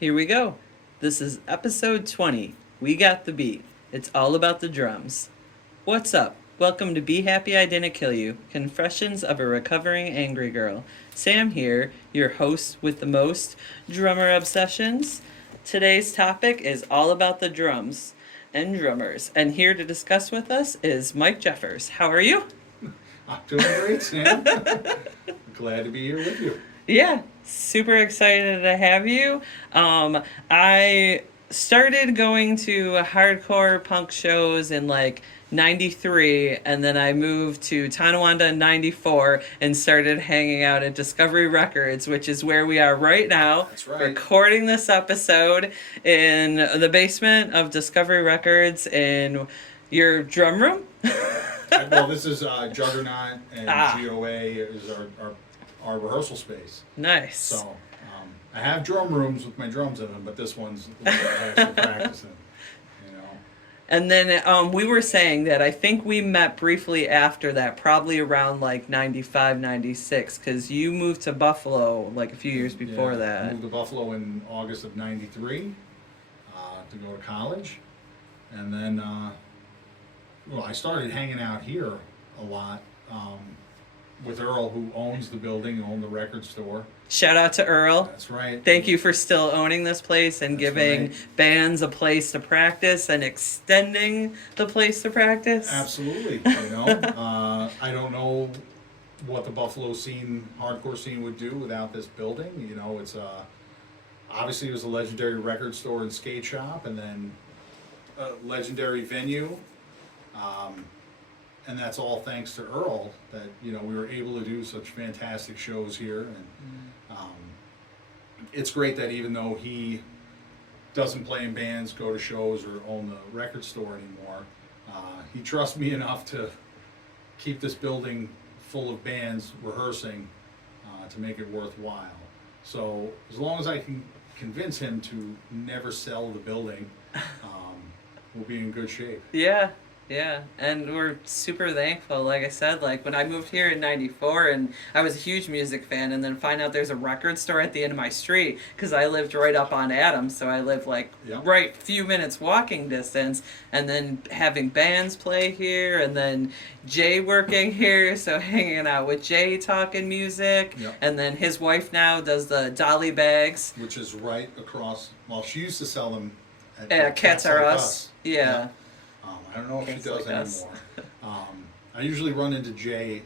Here we go. This is episode 20. We got the beat. It's all about the drums. What's up? Welcome to Be Happy I Didn't Kill You, Confessions of a Recovering Angry Girl. Sam here, your host with the most drummer obsessions. Today's topic is all about the drums and drummers. And here to discuss with us is Mike Jeffers. How are you? I'm doing great, Sam. Glad to be here with you. Yeah, super excited to have you. I started going to hardcore punk shows in like 93, and then I moved to Tonawanda in 94 and started hanging out at Discovery Records, which is where we are right now. That's right. Recording this episode in the basement of Discovery Records in your drum room. Well, this is Juggernaut and GOA is our rehearsal space. Nice. So I have drum rooms with my drums in them, but this one's where I actually practice in. And then we were saying that I think we met briefly after that, probably around like 95, 96, because you moved to Buffalo like a few years before that. I moved to Buffalo in August of 93 to go to college. And then, I started hanging out here a lot with Earl, who owns the building, owned the record store. Shout out to Earl. That's right. Thank you for still owning this place and giving bands a place to practice and extending the place to practice. Absolutely. I don't know what the Buffalo scene, hardcore scene, would do without this building. It's obviously it was a legendary record store and skate shop, and then a legendary venue. And that's all thanks to Earl that we were able to do such fantastic shows here. And it's great that even though he doesn't play in bands, go to shows, or own the record store anymore, he trusts me enough to keep this building full of bands rehearsing to make it worthwhile. So as long as I can convince him to never sell the building, we'll be in good shape. Yeah, and we're super thankful. Like I said, like when I moved here in 94 and I was a huge music fan, and then find out there's a record store at the end of my street because I lived right up on Adams, so I lived like right few minutes walking distance, and then having bands play here, and then Jay working here, so hanging out with Jay talking music, and then his wife now does the dolly bags. Which is right across, well, she used to sell them at Cats Are Us. Yeah. I don't know if she does anymore. I usually run into Jay,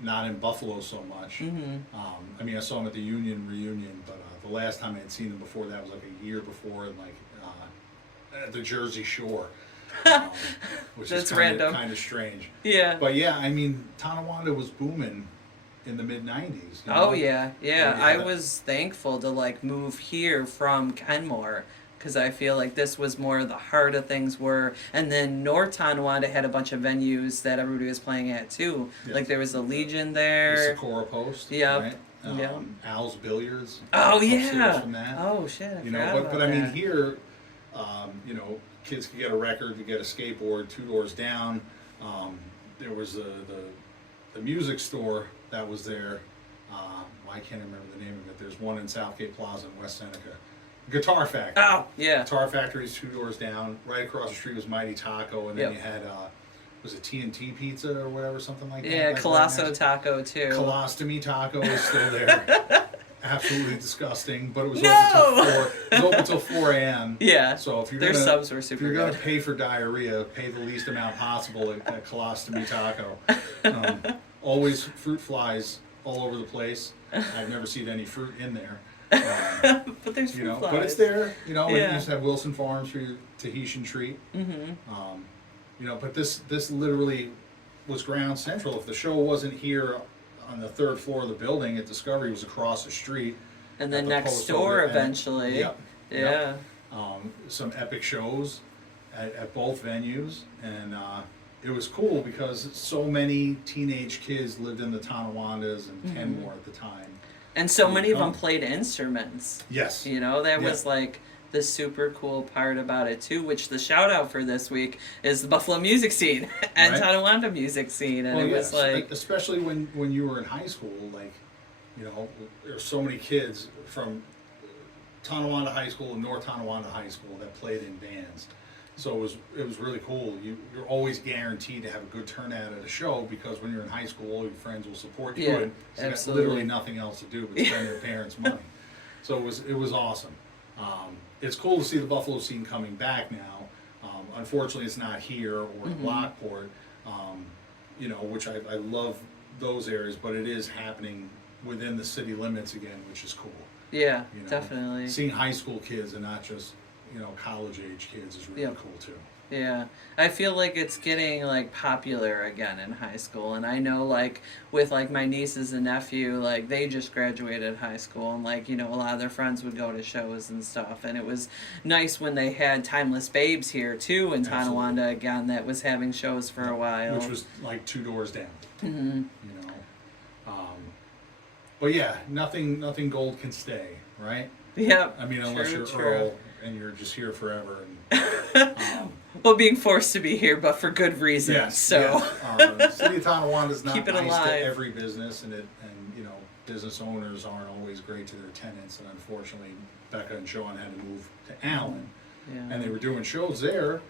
not in Buffalo so much. Mm-hmm. I saw him at the Union reunion, but the last time I had seen him before that was like a year before, at the Jersey Shore, which That's is kind of strange. Yeah. But yeah, Tonawanda was booming in the mid '90s. Oh yeah. I was thankful to move here from Kenmore, because I feel like this was more the heart of things were. And then North Tonawanda had a bunch of venues that everybody was playing at too. Yes. Like there was the Legion there. The Socorro Post. Yep. Right? Al's Billiards. Oh yeah. From that. Oh shit. But here, kids could get a record, could get a skateboard 2 doors down. There was the music store that was there. I can't remember the name of it. There's one in Southgate Plaza in West Seneca. Guitar Factory. Oh, yeah. Guitar Factory's 2 doors down. Right across the street was Mighty Taco, and then you had, was it TNT Pizza or whatever, something like that? Yeah, Colosso Taco, too. Colostomy Taco is still there. Absolutely disgusting, but it was open until 4 a.m. Yeah, so if their subs were super good. If you're going to pay for diarrhea, pay the least amount possible at Colostomy Taco. Always fruit flies all over the place. I've never seen any fruit in there. But there's fruit flies. But it's there, and you used to have Wilson Farms for your Tahitian treat. Mm-hmm. But this literally was ground central. If the show wasn't here on the 3rd floor of the building at Discovery, it was across the street. And then next door eventually. Yeah. Some epic shows at both venues, and it was cool because so many teenage kids lived in the Tonawandas and Kenmore at the time. And so many of them played instruments. Yes. That was like the super cool part about it too, which the shout out for this week is the Buffalo music scene and Tonawanda music scene. And was like, especially when you were in high school, there's so many kids from Tonawanda High School and North Tonawanda High School that played in bands. So it was really cool. You're always guaranteed to have a good turnout at a show because when you're in high school, all your friends will support you, Yeah, and you got absolutely. literally nothing else to do but spend their parents' money. So it was awesome. It's cool to see the Buffalo scene coming back now. Unfortunately, it's not here or in Lockport, which I love those areas, but it is happening within the city limits again, which is cool. Yeah, You know, definitely. Seeing high school kids and not just college age kids is really Yep. cool too. Yeah, I feel like it's getting like popular again in high school, and I know like with like my nieces and nephew, like they just graduated high school, and like a lot of their friends would go to shows and stuff, and it was nice when they had Timeless Babes here too in Absolutely. Tonawanda again that was having shows for a while. Which was like 2 doors down. Hmm. You know, but yeah, nothing gold can stay, right? Yep. I mean, unless True, you're true. Earl and you're just here forever. And, Well, being forced to be here, but for good reason. yes. So. Yes. City of Tonawanda is not Keep it nice alive. to every business, and business owners aren't always great to their tenants. And unfortunately, Becca and Sean had to move to Allen, Yeah. and they were doing shows there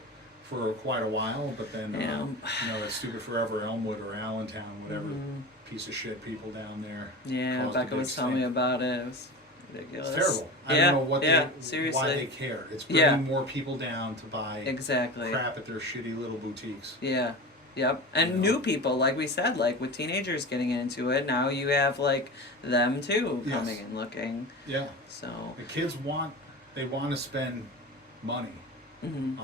for quite a while. But then, Yeah. that stupid Forever Elmwood or Allentown, whatever Mhm. piece of shit people down there. Yeah, caused a Becca big was telling me stink. about it. It was ridiculous. It's terrible. I Yeah, don't know what yeah, they, seriously. why they care. It's Yeah. bringing more people down to buy Exactly. crap at their shitty little boutiques. Yeah. Yep. And You know? new people, like we said, like with teenagers getting into it, now you have like them too Yes. coming and looking. Yeah, So. the kids want to spend money. Hmm.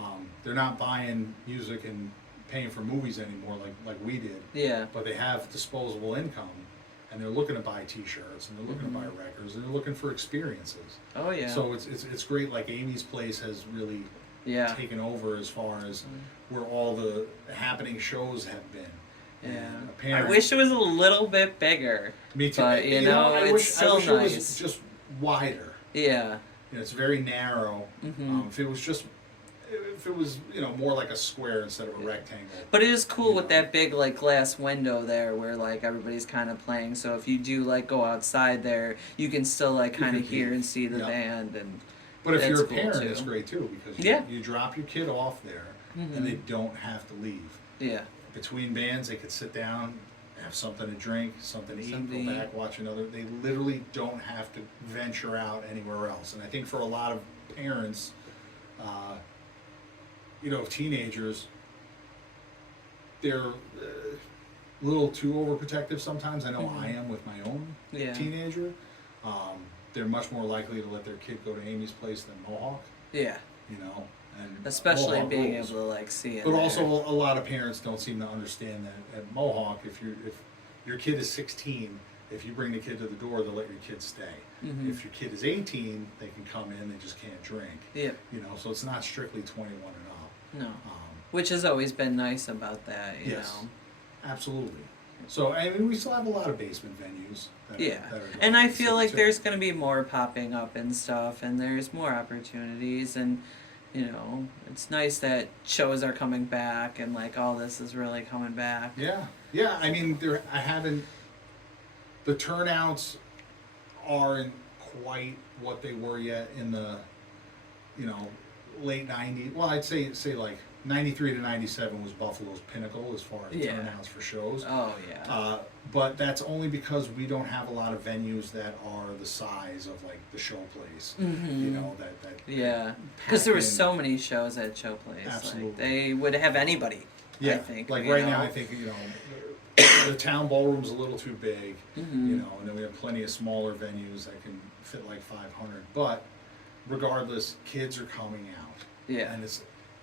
They're not buying music and paying for movies anymore like we did, Yeah. but they have disposable income, and they're looking to buy T-shirts and they're looking to buy records and they're looking for experiences. Oh yeah. So it's great. Like Amy's Place has really Yeah. taken over as far as where all the happening shows have been. Yeah. And a I parent, wish it was a little bit bigger. me too. but, I it's wish, still I wish it nice. was just wider. Yeah. It's very narrow. Mhm. If it was more like a square instead of a rectangle. But it is cool You with know. that big like glass window there where like everybody's kind of playing. So if you do like go outside there, you can still like kind of can hear peek. and see the Yep. band and. But if That's you're a cool, parent, too. it's great too because Yeah. you drop your kid off there and they don't have to leave. Yeah. Between bands, they could sit down, have something to drink, something to eat, Something go to back, watch another. They literally don't have to venture out anywhere else. And I think for a lot of parents, of teenagers, they're a little too overprotective sometimes. I know I am with my own Yeah. teenager. They're much more likely to let their kid go to Amy's Place than Mohawk, Yeah. and Especially Mohawk being rules. able to like see it. But also, a lot of parents don't seem to understand that at Mohawk, if your kid is 16, if you bring the kid to the door, they'll let your kid stay. Mhm. If your kid is 18, they can come in. They just can't drink. Yeah. So it's not strictly 21 and up. No. Which has always been nice about that, you Yes. know. Absolutely. So I mean, we still have a lot of basement venues. Yeah. that are And going I to feel the like city, there's too. going to be more popping up and stuff, and there's more opportunities, and it's nice that shows are coming back, and like all this is really coming back. Yeah. I mean, I haven't. The turnouts aren't quite what they were yet in the, late '90s. Well, I'd say like '93 to '97 was Buffalo's pinnacle as far as Yeah. turnouts for shows. Oh yeah. But that's only because we don't have a lot of venues that are the size of like the Show Place. Mhm. That Yeah, because there were pack in- so many shows at Showplace. Absolutely. Like they would have anybody. Yeah, I think. like you right know? now, I think the town ballroom's a little too big, Mhm. and then we have plenty of smaller venues that can fit like 500. But regardless, kids are coming out, Yeah.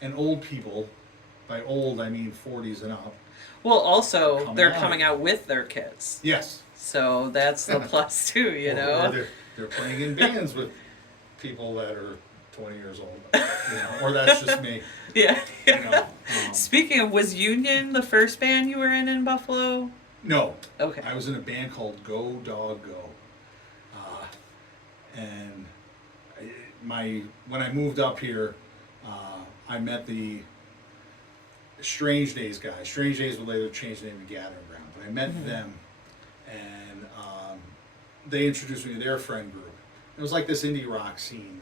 and old people, by old I mean 40s and up. Well, also Coming they're out. coming out with their kids, Yes, so that's the plus too. You Or know. they're playing in bands with people that are 20 years old, or that's just me. Yeah. You know, Speaking of, was Union the first band you were in Buffalo? No, Okay. I was in a band called Go Dog Go, and when I moved up here, I met the Strange Days guys. Strange Days would later change the name to Gathering Ground, but I met them, and they introduced me to their friend group, it was like this indie rock scene,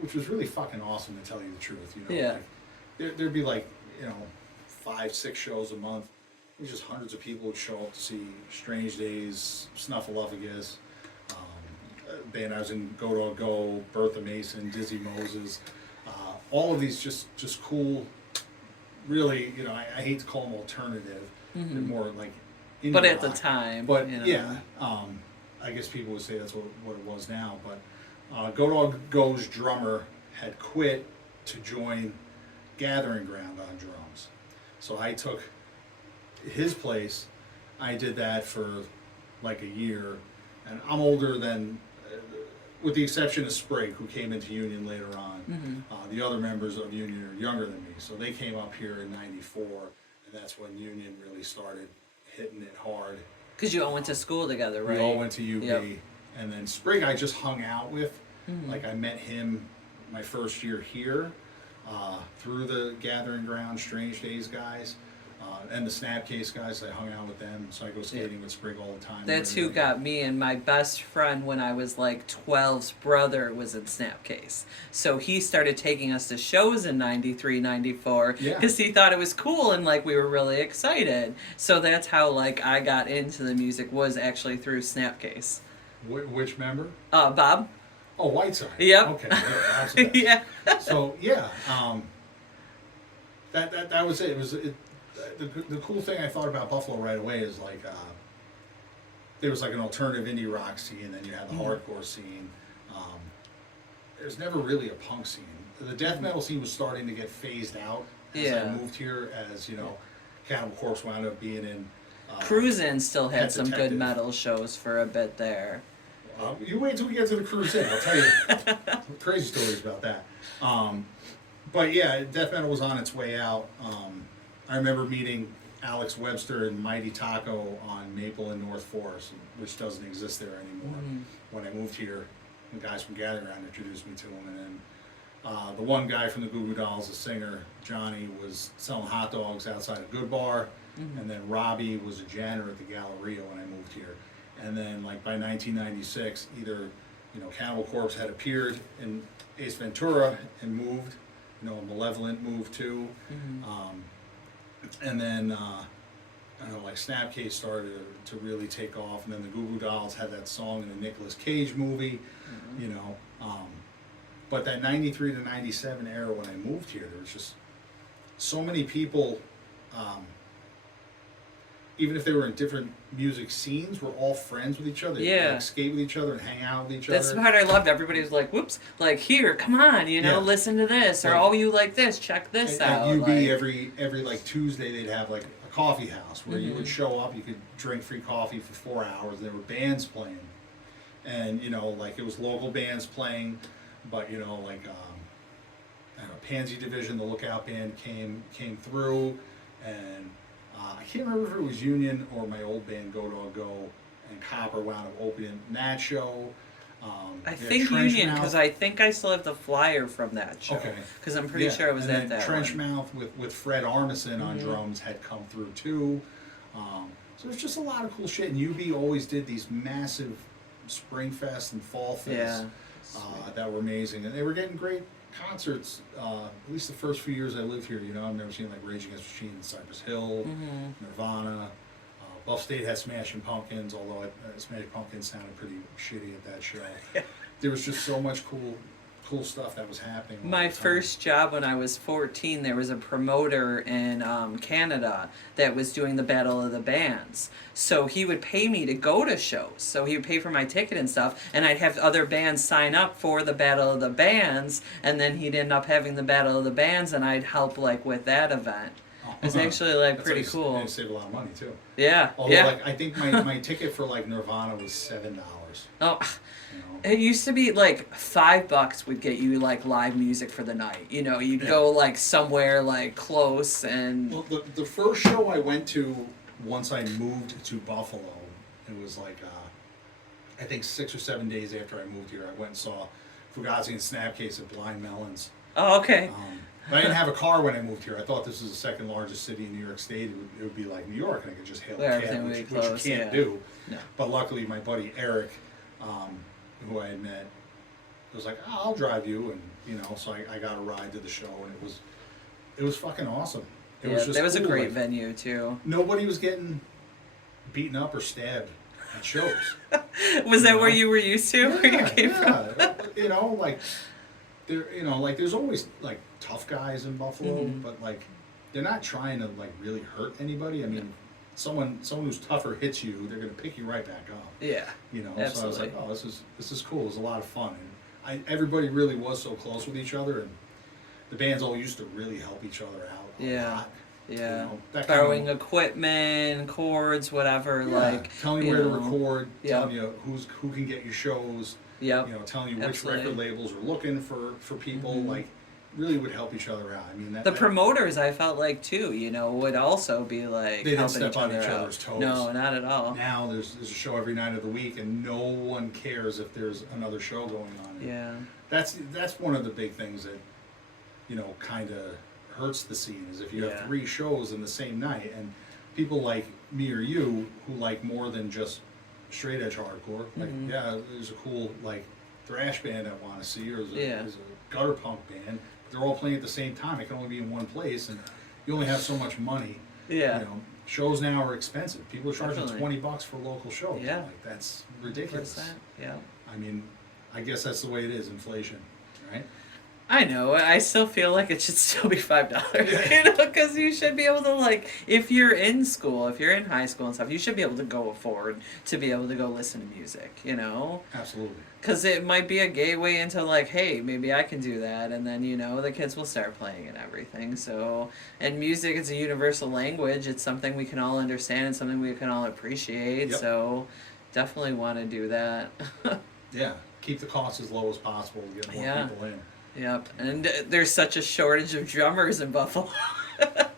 which was really fucking awesome to tell you the truth. You know, Yeah. like, there'd be like, you know, 5, 6 shows a month. It was just hundreds of people would show up to see Strange Days, Snuffleupagus, a band I was in, Go Dog Go, Bertha Mason, Dizzy Moses, all of these just cool, really, you know, I hate to call them alternative, they're more like indie But at the rock. time, But you know. yeah, I guess people would say that's what it was now. But Go Dog Go's drummer had quit to join Gathering Ground on drums. So I took his place. I did that for like a year. And I'm older than, with the exception of Sprig, who came into Union later on. The other members of Union are younger than me. So they came up here in '94. And that's when Union really started hitting it hard. Because you all went to school together, right? We all went to UB. Yep. And then Sprig I just hung out with. Like I met him my first year here through the Gathering Ground, Strange Days guys, and the Snapcase guys. I hung out with them, so I go skating with Sprig all the time. That's who got me, and my best friend when I was like 12's brother was in Snapcase. So he started taking us to shows in 93, 94 Yeah. because he thought it was cool and like we were really excited. So that's how like I got into the music, was actually through Snapcase. Which member? Bob? Oh, Whiteside. Yep. Okay. Yeah, that's the best. Yeah. So yeah, that was it. It was the cool thing I thought about Buffalo right away is like there was like an alternative indie rock scene, and then you had the hardcore scene. There's never really a punk scene. The death metal scene was starting to get phased out as I Yeah. moved here. As you know, Cannibal Corpse wound up being in. Cruisin' still had Pet some good Detective. metal shows for a bit there. You wait till we get to the cruise in. I'll tell you crazy stories about that. But yeah, death metal was on its way out. I remember meeting Alex Webster and Mighty Taco on Maple and North Forest, which doesn't exist there anymore. When I moved here, the guys from Gathering Ground introduced me to them, and then the one guy from the Goo Goo Dolls, the singer Johnny, was selling hot dogs outside a Good Bar, and then Robbie was a janitor at the Galleria when I moved here. And then, like by 1996, either Cannibal Corpse had appeared in Ace Ventura and moved, Malevolent moved too, and then I don't know, like Snapcase started to really take off, and then the Goo Goo Dolls had that song in the Nicolas Cage movie, But that '93 to '97 era when I moved here, there was just so many people. Even if they were in different music scenes, we're all friends with each other. Yeah. Like, skate with each other and hang out with each That's other. the part I loved. Everybody was like, whoops, like, here, come on, Yeah. listen to this. Or, Like- oh, you like this, check this At out. UB, like, every like Tuesday, they'd have like a coffee house where you would show up, you could drink free coffee for 4 hours, and there were bands playing. And, like it was local bands playing, but, like, I don't know, Pansy Division, the Lookout Band came through, and I can't remember if it was Union or my old band Go Dog Go, and Copper wound up opening that show. I we had think Trench Union, Mouth. because I think I still have the flyer from that show. Okay. Because I'm pretty Yeah, sure it was and at then that Trench one. Mouth with Fred Armisen on drums had come through too. So there's just a lot of cool shit. And UB always did these massive Spring Fest and Fall Fest that were amazing. And they were getting great concerts, at least the first few years I lived here. I've never seen like Rage Against the Machine, Cypress Hill, Nirvana. Buff State had Smashing Pumpkins, although Smashing Pumpkins sounded pretty shitty at that show. There was just so much cool stuff that was happening. all My the time. first job when I was 14, there was a promoter in Canada that was doing the Battle of the Bands. So he would pay me to go to shows. So he would pay for my ticket and stuff, and I'd have other bands sign up for the Battle of the Bands, and then he'd end up having the Battle of the Bands, and I'd help like with that event. It's actually like That's pretty how cool. You save a lot of money too. Yeah, Although, yeah. like, I think my ticket for like Nirvana was $7. Oh, You know? it used to be like $5 would get you like live music for the night. You'd go like somewhere like close and Well, the first show I went to once I moved to Buffalo, it was like I think 6 or 7 days after I moved here. I went and saw Fugazi and Snapcase at Blind Melons. oh, okay. But I didn't have a car when I moved here. I thought this was the second largest city in New York State. It would be like New York, and I could just hail Where a everything cab, would be which close, you can't yeah. do. No. But luckily, my buddy Eric who I had met, was like, oh, I'll drive you, and so I got a ride to the show, and it was fucking awesome. It was just that was cool. a great Like, venue too. nobody was getting beaten up or stabbed at shows. Was that where you were used to? Where you came from? Like like there's always like tough guys in Buffalo, but like they're not trying to like really hurt anybody. I mean, someone who's tougher hits you, they're gonna pick you right back up. Yeah. So I was like, oh, this is cool. It was a lot of fun, and everybody really was so close with each other, and the bands all used to really help each other out a lot. Yeah. That Borrowing kind of, equipment, chords, whatever. Like telling you where to record, Yep. telling you who can get you shows. Yep. Telling you which Absolutely. record labels are looking for people. Like, really would help each other out. I mean, The promoters, I felt like too, would also be like they didn't helping step on each out. other's toes. No, not at all. Now there's a show every night of the week, and no one cares if there's another show going on. And Yeah. that's one of the big things that kind of hurts the scene, is if you have 3 shows in the same night, and people like me or you who like more than just straight edge hardcore. Like, there's a cool like thrash band I want to see, or there's a gutter punk band. They're all playing at the same time. It can only be in one place, and you only have so much money. Yeah. Shows now are expensive. People are charging Definitely. $20 for local shows. Yeah. Like, that's ridiculous. 100%. Yeah. I mean, I guess that's the way it is. Inflation, right? I know. I still feel like it should still be $5. Because you should be able to, like, if you're in school, if you're in high school and stuff, you should be able to go afford to be able to go listen to music. Absolutely. Because it might be a gateway into, like, hey, maybe I can do that, and then the kids will start playing and everything. So, and music is a universal language. It's something we can all understand and something we can all appreciate. Yep. So, definitely want to do that. Yeah. Keep the costs as low as possible to get more people in. Yep, and there's such a shortage of drummers in Buffalo. Well,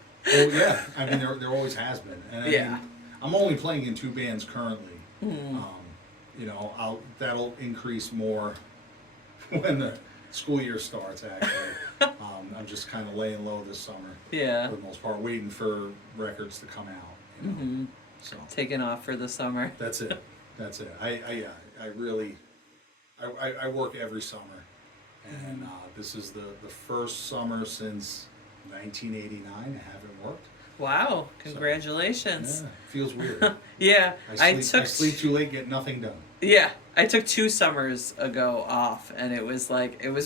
yeah. I mean, there always has been. And I Yeah. mean, I'm only playing in 2 bands currently. That'll increase more when the school year starts. Actually, I'm just kind of laying low this summer. Yeah. For the most part, waiting for records to come out. So Taking off for the summer. that's it. That's it. I really work every summer, and this is the first summer since 1989 I haven't worked. Wow! Congratulations. Yeah, feels weird. Yeah, I sleep too late, get nothing done. Yeah, I took 2 summers ago off, and it was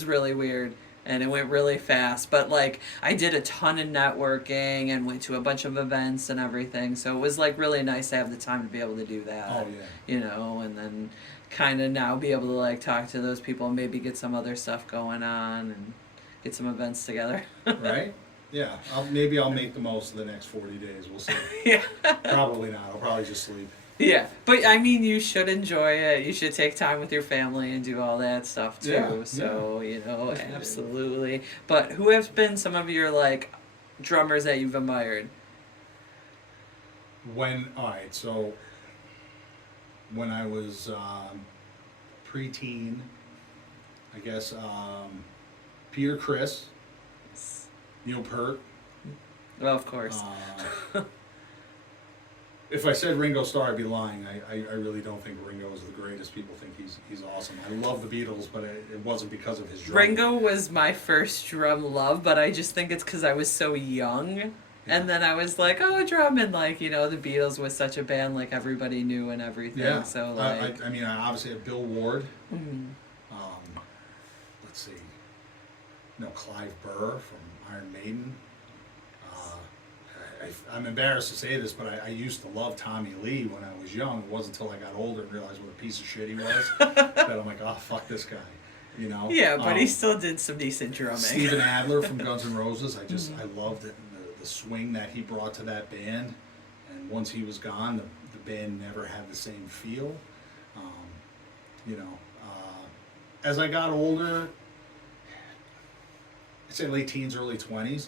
really weird, and it went really fast. But like, I did a ton of networking and went to a bunch of events and everything. So it was like really nice to have the time to be able to do that. Oh yeah. And then kind of now be able to like talk to those people and maybe get some other stuff going on and get some events together. Right? Yeah. Maybe I'll make the most of the next 40 days. We'll see. Yeah. Probably not. I'll probably just sleep. Yeah, but I mean, you should enjoy it. You should take time with your family and do all that stuff too. Yeah, So, absolutely. But who have been some of your like drummers that you've admired? Alright, so when I was preteen, I guess Peter Criss, Neil Peart. Well, of course. If I said Ringo Starr, I'd be lying. I really don't think Ringo is the greatest. People think he's awesome. I love the Beatles, but it wasn't because of his drumming. Ringo was my first drum love, but I just think it's because I was so young. And then I was like, oh, drum, and like, the Beatles was such a band like everybody knew and everything. Yeah. So like, I obviously have Bill Ward. mhm. Let's see. Clive Burr from Iron Maiden. I'm embarrassed to say this, but I used to love Tommy Lee when I was young. It wasn't until I got older and realized what a piece of shit he was that I'm like, oh, fuck this guy. Yeah, but he still did some decent drumming. Steven Adler from Guns N' Roses. I loved it, the swing that he brought to that band. And once he was gone, the band never had the same feel. As I got older, I'd say late teens, early 20s,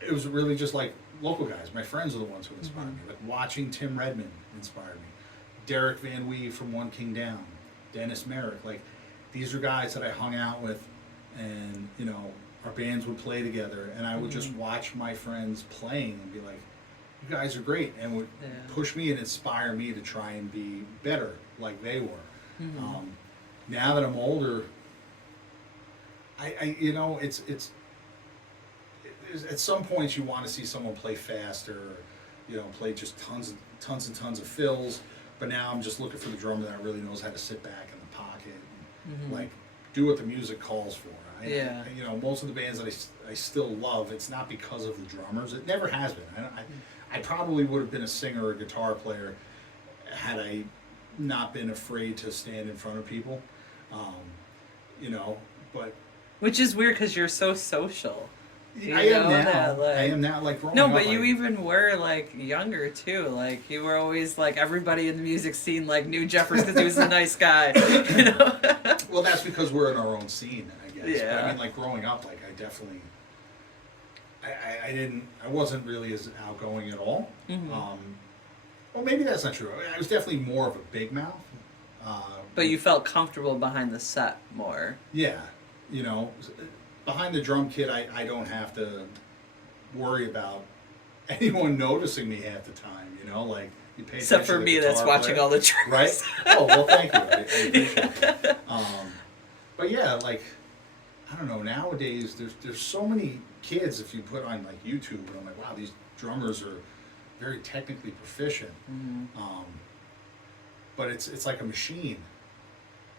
it was really just like local guys. My friends are the ones who inspired me. Like watching Tim Redmond inspired me. Derek Van Wee from One King Down. Dennis Merrick. Like, these are guys that I hung out with, and our bands would play together, and I would just watch my friends playing and be like, you guys are great, and would push me and inspire me to try and be better like they were. now that I'm older, you know, at some points you want to see someone play faster, or, you know, play just tons and tons of fills. But now I'm just looking for the drummer that really knows how to sit back in the pocket and like do what the music calls for. You know, most of the bands that I still love, it's not because of the drummers. It never has been. I probably would have been a singer or a guitar player had I not been afraid to stand in front of people. You know, but which is weird because you're so social. I am now. That, like, I am now, like, growing no, up. but you even were like younger too. Like you were always like everybody in the music scene like knew Jeffers because he was a nice guy. You know. Well, that's because we're in our own scene, I guess. Yeah. But I mean, like growing up, like I definitely, I wasn't really as outgoing at all. Well, maybe that's not true. I was definitely more of a big mouth. But you felt comfortable behind the set more. Yeah, you know, behind the drum kit, I don't have to worry about anyone noticing me half the time. You know, like you pay except attention for to me, the that's guitar watching player, all the tricks. right? Oh well, thank you. I appreciate it. But yeah, like I don't know. Nowadays, there's so many kids. If you put on like YouTube, and I'm like, wow, these drummers are very technically proficient. But it's like a machine,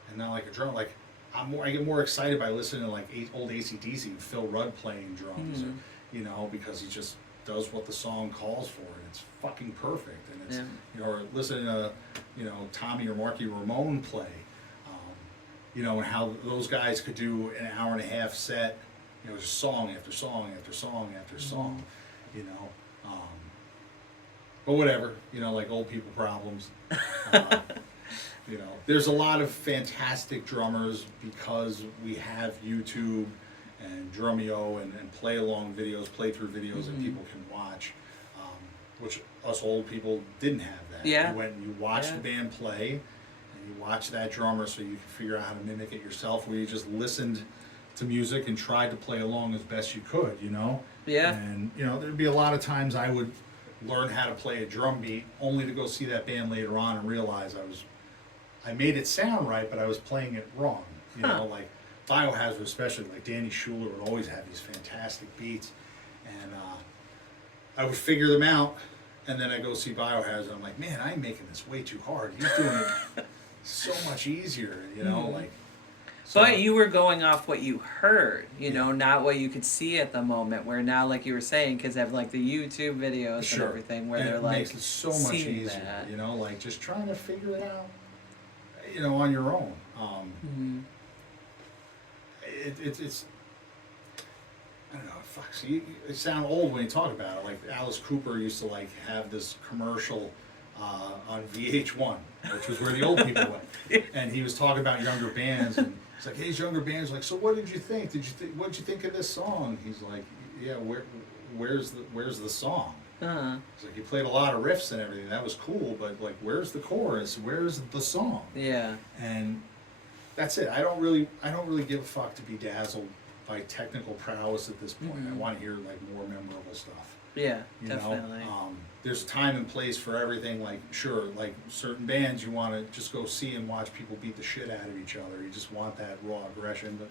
and not like a drum. Like I get more excited by listening to like old AC/DC and Phil Rudd playing drums, or, you know, because he just does what the song calls for, and it's fucking perfect. And it's you know, or listening to, you know, Tommy or Marky Ramone play, you know, and how those guys could do an hour and a half set, you know, just song after song after song after song, you know. But whatever, you know, like old people problems. You know, there's a lot of fantastic drummers because we have YouTube and Drumeo and play-along videos, playthrough videos that people can watch, which us old people didn't have that. Yeah. You went and you watched the band play, and you watched that drummer so you could figure out how to mimic it yourself, where you just listened to music and tried to play along as best you could, you know? Yeah. And, you know, there'd be a lot of times I would learn how to play a drum beat only to go see that band later on and realize I made it sound right, but I was playing it wrong. You know, like Biohazard especially, like Danny Schuler would always have these fantastic beats, and I would figure them out, and then I go see Biohazard, I'm like, man, I'm making this way too hard. He's doing it so much easier, you know, like. So, but you were going off what you heard, you know, not what you could see at the moment. Where now, like you were saying, kids have like the YouTube videos and everything, where they're like, it makes it so much easier, you know, like just trying to figure it out, you know, on your own. It's I don't know. Fuck. See, it sounds old when you talk about it. Like Alice Cooper used to like have this commercial on VH1, which was where the old people went, and he was talking about younger bands, and it's like, hey, these younger bands, like, so what did you think? What did you think of this song? He's like, yeah, where's the song? It's like, you played a lot of riffs and everything. That was cool, but like, where's the chorus? Where's the song? Yeah. And that's it. I don't really give a fuck to be dazzled by technical prowess at this point. I want to hear like more memorable stuff. Yeah, you definitely. know? There's time and place for everything. Like, sure, like certain bands you want to just go see and watch people beat the shit out of each other. You just want that raw aggression, but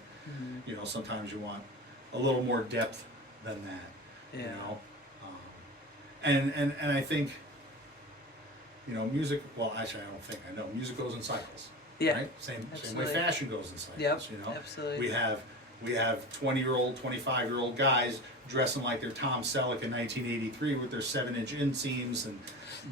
you know, sometimes you want a little more depth than that. Yeah. You know, and I think, you know, music. Well, actually, I don't think I know. Music goes in cycles. Yeah. Right. Same way fashion goes in cycles. Yep. You know. Absolutely. We have 20-year-old, 25-year-old guys dressing like they're Tom Selleck in 1983 with their 7-inch inseams and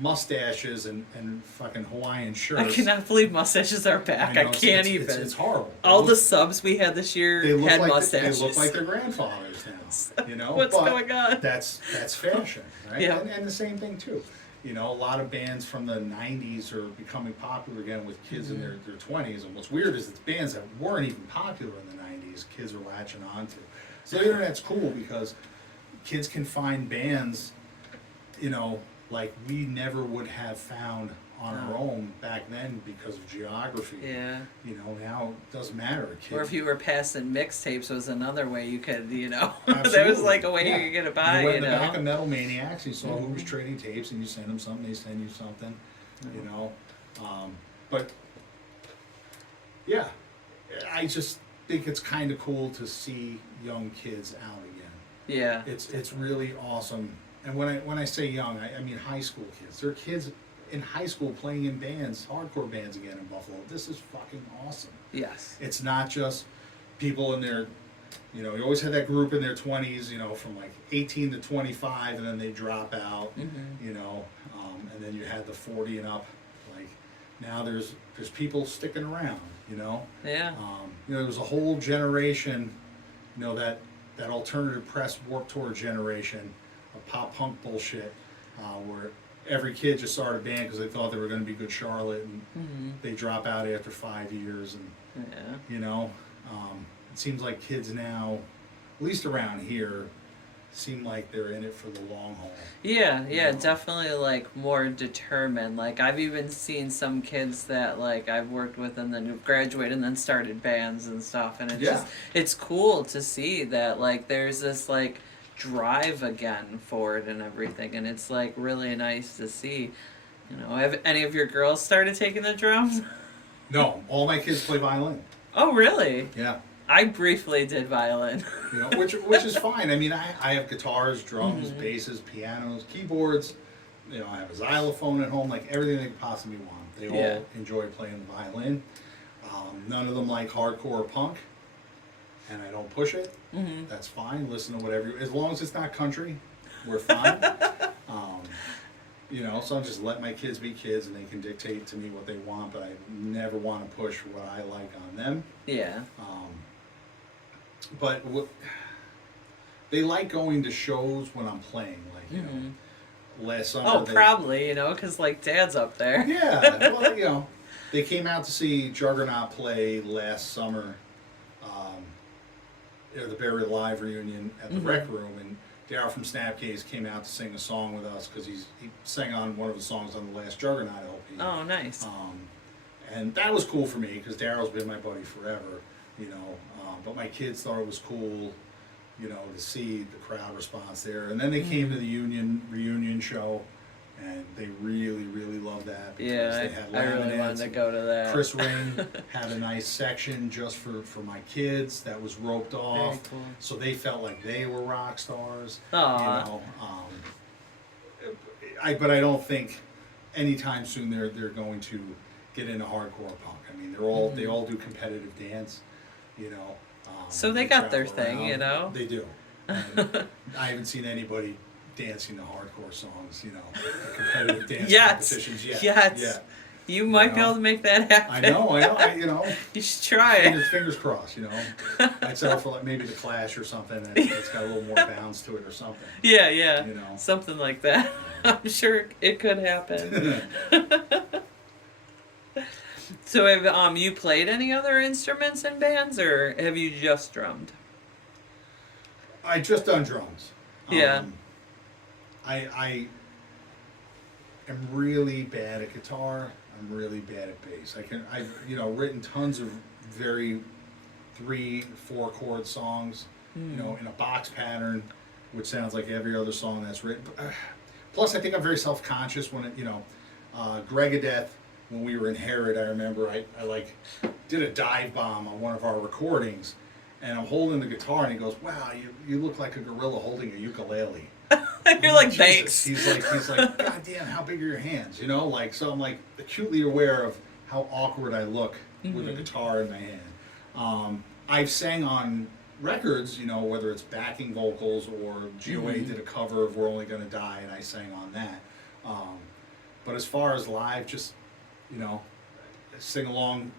mustaches and fucking Hawaiian shirts. I cannot believe mustaches are back. I can't even. It's horrible. All the subs we had this year had mustaches. They look like their grandfathers now. You know, what's going on? That's fashion, right? Yeah. And the same thing too. You know, a lot of bands from the 90s are becoming popular again with kids in their 20s. And what's weird is it's bands that weren't even popular in the 90s, kids are latching onto. So the internet's cool because kids can find bands, you know, like we never would have found on our own back then because of geography. Yeah. You know, now it doesn't matter. Or if you were passing mixtapes was another way you could, you know. Absolutely. That was like a way you could get it by, you went you in the know. back of Metal Maniacs, you saw who was trading tapes, and you send them something, they send you something, you know. But yeah, I just think it's kind of cool to see young kids out again. Yeah. It's really awesome. And when I say young, I mean high school kids. There are kids in high school playing in bands, hardcore bands again in Buffalo. This is fucking awesome. Yes. It's not just people in their, you know, you always had that group in their 20s, you know, from like 18 to 25, and then they drop out, you know, and then you had the 40 and up. Like now there's people sticking around, you know. Yeah. You know, there was a whole generation, you know, that alternative press Warped Tour generation of pop punk bullshit, where every kid just started a band because they thought they were going to be good Charlotte, and they drop out after 5 years, and you know, it seems like kids now, at least around here, seem like they're in it for the long haul. Yeah, you know? definitely like more determined. Like I've even seen some kids that like I've worked with and then who've graduated and then started bands and stuff, and it's just it's cool to see that like there's this like drive again for it and everything, and it's like really nice to see. You know, have any of your girls started taking the drums? No, all my kids play violin. Oh, really? Yeah. I briefly did violin. You know, which is fine. I mean, I have guitars, drums, basses, pianos, keyboards. You know, I have a xylophone at home, like everything they could possibly want. They all enjoy playing the violin. None of them like hardcore or punk, and I don't push it. That's fine. Listen to whatever, as long as it's not country, we're fine. You know, so I'll just let my kids be kids, and they can dictate to me what they want, but I never want to push what I like on them. Yeah. But they like going to shows when I'm playing, like, you know, last summer. Oh, probably, you know, because, like, Dad's up there. Yeah, well, you know, they came out to see Juggernaut play last summer, the Barry Live reunion at the Rec Room, and Daryl from Snapcase came out to sing a song with us, because he sang on one of the songs on the last Juggernaut LP. Oh, nice. And that was cool for me, because Daryl's been my buddy forever, you know. But my kids thought it was cool, you know, to see the crowd response there. And then they came to the reunion show, and they really, really loved that, because they had I really wanted to go to that. Chris Ring had a nice section just for my kids that was roped off, cool. So they felt like they were rock stars. Aww. You know, but I don't think anytime soon they're going to get into hardcore punk. I mean, they all do competitive dance, you know. So they got their travel thing, around. you know. They do. And I haven't seen anybody dancing to hardcore songs, you know, competitive dance competitions yet. Yes. Yeah. You might be able to make that happen. I know. You know. You should try it. Fingers crossed, you know. I'd settle for like maybe the Clash or something that's got a little more bounce to it or something. Yeah. You know. Something like that. I'm sure it could happen. So have you played any other instruments in bands, or have you just drummed? I just done drums. Yeah. I am really bad at guitar. I'm really bad at bass. I've you know, written tons of very 3-4 chord songs, you know, in a box pattern, which sounds like every other song that's written. Plus, I think I'm very self-conscious when you know, Gregadeth. When we were in Herod, I remember I like did a dive bomb on one of our recordings, and I'm holding the guitar, and he goes, "Wow, you look like a gorilla holding a ukulele." You're like, thanks. He's like, God damn, how big are your hands? You know, like, so I'm like acutely aware of how awkward I look with a guitar in my hand. I've sang on records, you know, whether it's backing vocals or GOA did a cover of "We're Only Gonna Die," and I sang on that. But as far as live, just, you know, sing along.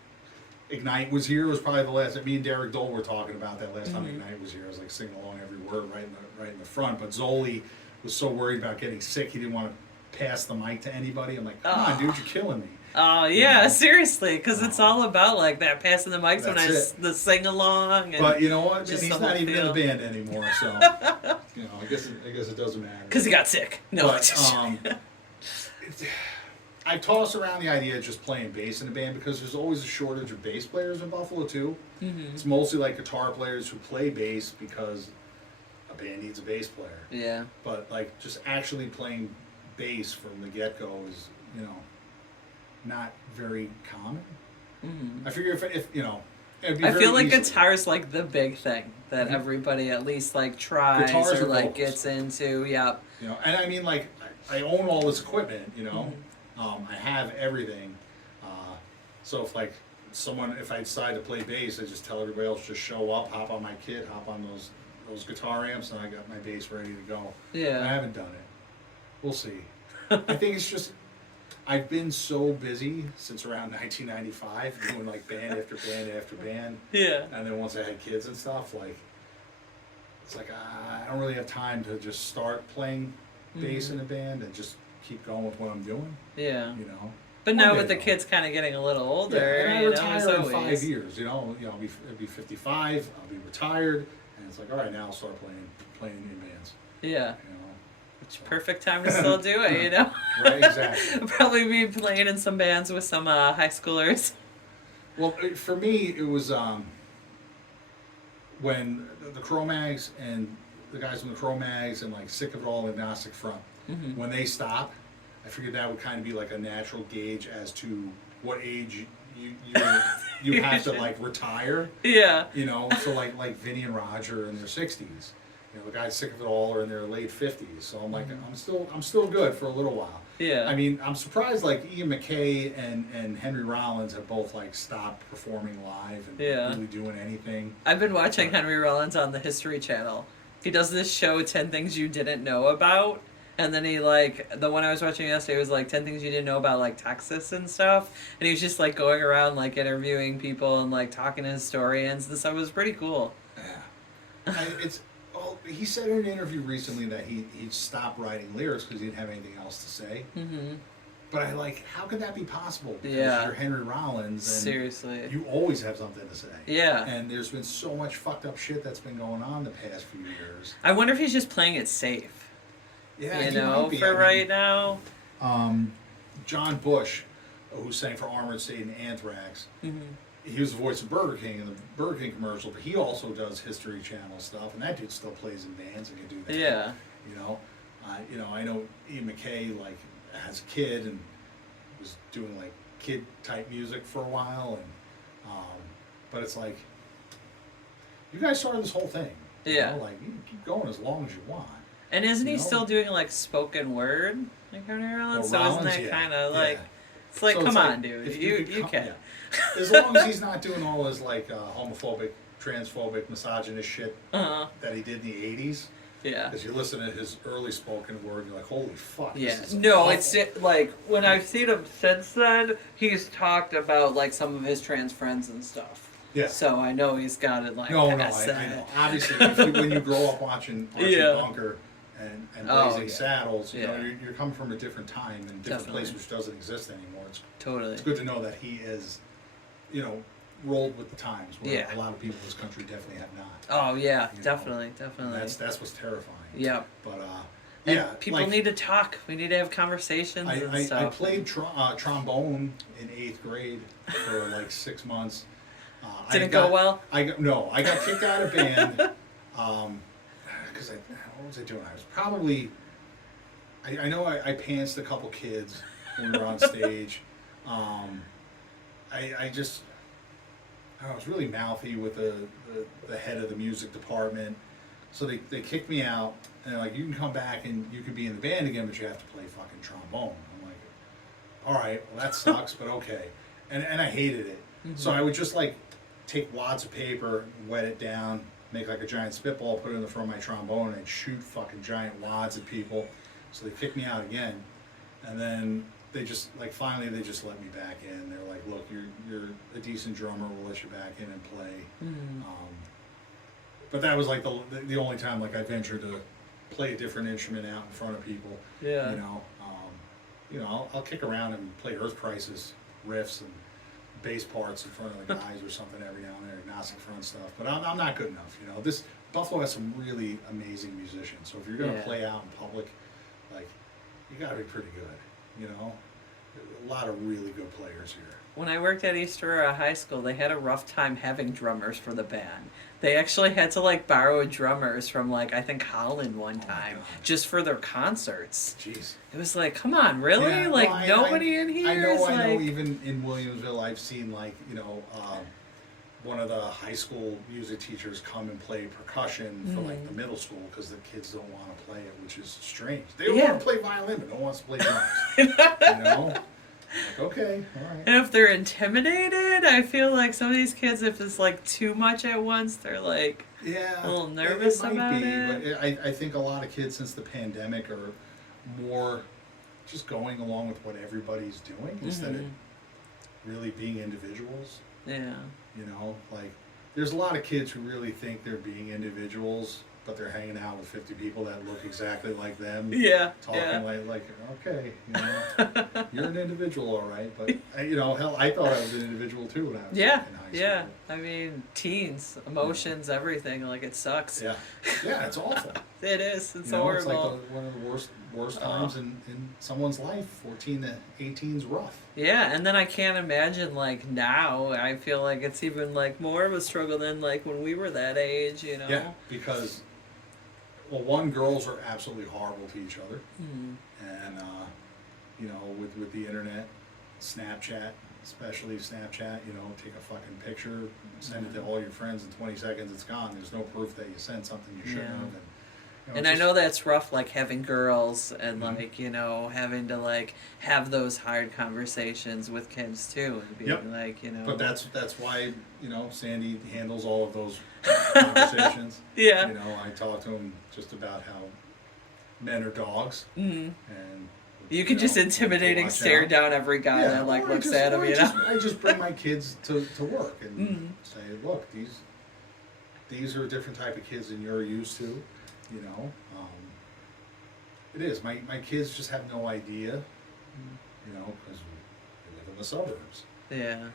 Ignite was here. It was probably the last. Me and Derek Dole were talking about that last time Ignite was here. I was like singing along every word right in the front. But Zoli was so worried about getting sick, he didn't want to pass the mic to anybody. I'm like, come on, dude, you're killing me. Oh yeah, seriously, because it's all about like that passing the mics when the sing along. But you know what? Just he's not even in the band anymore, so you know, I guess it doesn't matter. Because he got sick. No. But, I toss around the idea of just playing bass in a band because there's always a shortage of bass players in Buffalo too. It's mostly like guitar players who play bass because a band needs a bass player. Yeah. But like just actually playing bass from the get-go is, you know, not very common. I figure if you know, It'd be I very feel like easily. guitar's like the big thing that Mhm. everybody at least like tries Guitars or or like vocals. gets into. Yep. You know, and I mean, like, I own all this equipment, you know, Mhm. I have everything. Uh, so if I decide to play bass, I just tell everybody else just show up, hop on my kit, hop on those guitar amps, and I got my bass ready to go. I Yeah. haven't done it. We'll see. I think it's just I've been so busy since around 1995, doing like band after band after band, Yeah. and then once I had kids and stuff, like it's like I don't really have time to just start playing bass in a band and just keep going with what I'm doing. Yeah. You know. But One now day, with the though. kids kind of getting a little Yeah, older, and I you know, retire as in always. 5 years. I'll be 55. I'll be retired, and it's like, all right, now I'll start playing in bands. Yeah. You know. Which perfect time to still do it, you know. Right, exactly. Probably be playing in some bands with some high schoolers. Well, for me, it was when the Cro-Mags and the guys from the Cro-Mags and like Sick of It All, Agnostic Front, Mhm. when they stop, I figured that would kind of be like a natural gauge as to what age you have to like retire. Yeah. You know, so like Vinny and Roger in their 60s. You know, the guys Sick of It All are in their late 50s. So I'm like, I'm still good for a little while. Yeah. I mean, I'm surprised like Ian MacKaye and Henry Rollins have both like stopped performing live and Yeah. really doing anything. I've been watching Henry Rollins on the History Channel. He does this show, 10 Things You Didn't Know About. And then he, like, the one I was watching yesterday was, like, 10 Things You Didn't Know About, like, Texas and stuff. And he was just, like, going around, like, interviewing people and, like, talking to historians and stuff. It was pretty cool. Yeah. He said in an interview recently that he stopped writing lyrics because he didn't have anything else to say. Mm-hmm. But I like, how could that be possible? Because Yeah. you're Henry Rollins and Seriously. you always have something to say. Yeah. And there's been so much fucked up shit that's been going on the past few years. I wonder if he's just playing it safe. Yeah, You he know, might be. for I mean, right now. John Bush, who sang for Armored State and Anthrax, Mm-hmm. he was the voice of Burger King in the Burger King commercial, but he also does History Channel stuff, and that dude still plays in bands and can do that. Yeah. You know, I know Ian MacKaye like as a kid and was doing like kid type music for a while, and but it's like you guys started this whole thing. Yeah. You know, like you can keep going as long as you want. And isn't he You know? still doing, like, spoken word? Like Henry Rollins? So Rollins, isn't that yeah, kind of, yeah. like... It's like, So come it's on, like, dude. if You could can. yeah. As long as he's not doing all his like homophobic, transphobic, misogynist shit Uh-huh. that he did in the '80s. Yeah. Because you listen to his early spoken word, you're like, holy fuck. Yeah. This is No, awful. it's like, when I've seen him since then, he's talked about, like, some of his trans friends and stuff. Yeah. So I know he's got it, like, No, past I that. know. Obviously, when you grow up watching Archie Yeah. Bunker and Oh, Blazing yeah. Saddles, you know, Yeah. you're coming from a different time and different Definitely. place which doesn't exist anymore. Totally. It's good to know that he is, you know, rolled with the times where Yeah. a lot of people in this country definitely have not. Oh, yeah. You know, Definitely. And Definitely. that's what's terrifying. Yep. But And yeah, people like, need to talk. We need to have conversations and I stuff. played trombone in 8th grade for like 6 months. Didn't go well? I got kicked out of band because what was I doing? I was probably I know I pantsed a couple kids when we were on stage. I just I was really mouthy with the head of the music department. So they kicked me out, and they're like, you can come back and you can be in the band again, but you have to play fucking trombone. I'm like, all right, well that sucks, but okay. And I hated it. Mm-hmm. So I would just like take wads of paper, wet it down, make like a giant spitball, put it in the front of my trombone, and I'd shoot fucking giant wads at people. So they kicked me out again, and then they just like finally they just let me back in. They're like, look, you're a decent drummer. We'll let you back in and play. Mhm. But that was like the only time like I ventured to play a different instrument out in front of people. Yeah. You know, I'll kick around and play Earth Crisis riffs and bass parts in front of the guys or something every now and then, agnostic front stuff. But I'm not good enough. You know, this Buffalo has some really amazing musicians. So if you're gonna Yeah. play out in public, like you gotta be pretty good. You know, a lot of really good players here. When I worked at East Aurora High School, they had a rough time having drummers for the band. They actually had to like borrow drummers from like I think Holland one Oh my time God. just for their concerts. Jeez. It was like, come on, really? Yeah, like well, nobody in here I know, is I know. like. Even in Williamsville, I've seen like one of the high school music teachers come and play percussion for like the middle school because the kids don't want to play it, which is strange. They Yeah. want to play violin, but no one wants to play drums. You know? Like, okay, all right. And if they're intimidated, I feel like some of these kids, if it's like too much at once, they're like Yeah, a little nervous it might about be, it. but I think a lot of kids since the pandemic are more just going along with what everybody's doing instead of really being individuals. Yeah. You know, like there's a lot of kids who really think they're being individuals, but they're hanging out with 50 people that look exactly like them. Yeah. Talking Yeah. like okay, you know, you're an individual, all right. But you know, hell, I thought I was an individual too when I was Yeah. in high school. Yeah. I mean, teens, emotions, everything. Like it sucks. Yeah, yeah, it's awful. It is. It's You know, it's horrible. like one of the worst times in someone's life. 14 to 18 is rough. Yeah, and then I can't imagine like now. I feel like it's even like more of a struggle than like when we were that age. You know. Yeah, because well, one, girls are absolutely horrible to each other, and you know, with the internet, Snapchat, especially Snapchat, you know, take a fucking picture, send it to all your friends in 20 seconds, it's gone. There's no proof that you sent something you shouldn't Yeah. have. You know, And I know that's rough, like having girls and like, you know, having to like have those hard conversations with kids too, and being Yep. like, you know. But that's why, you know, Sandy handles all of those conversations. Yeah. You know, I talk to him just about how men are dogs, and You can just know, intimidating watch stare out. down every guy that like or I looks just- at him, or you know. I just bring my kids to work and say, look, these are a different type of kids than you're used to, you know. It is. My kids just have no idea, you know, because we live in the suburbs, Yeah. you know.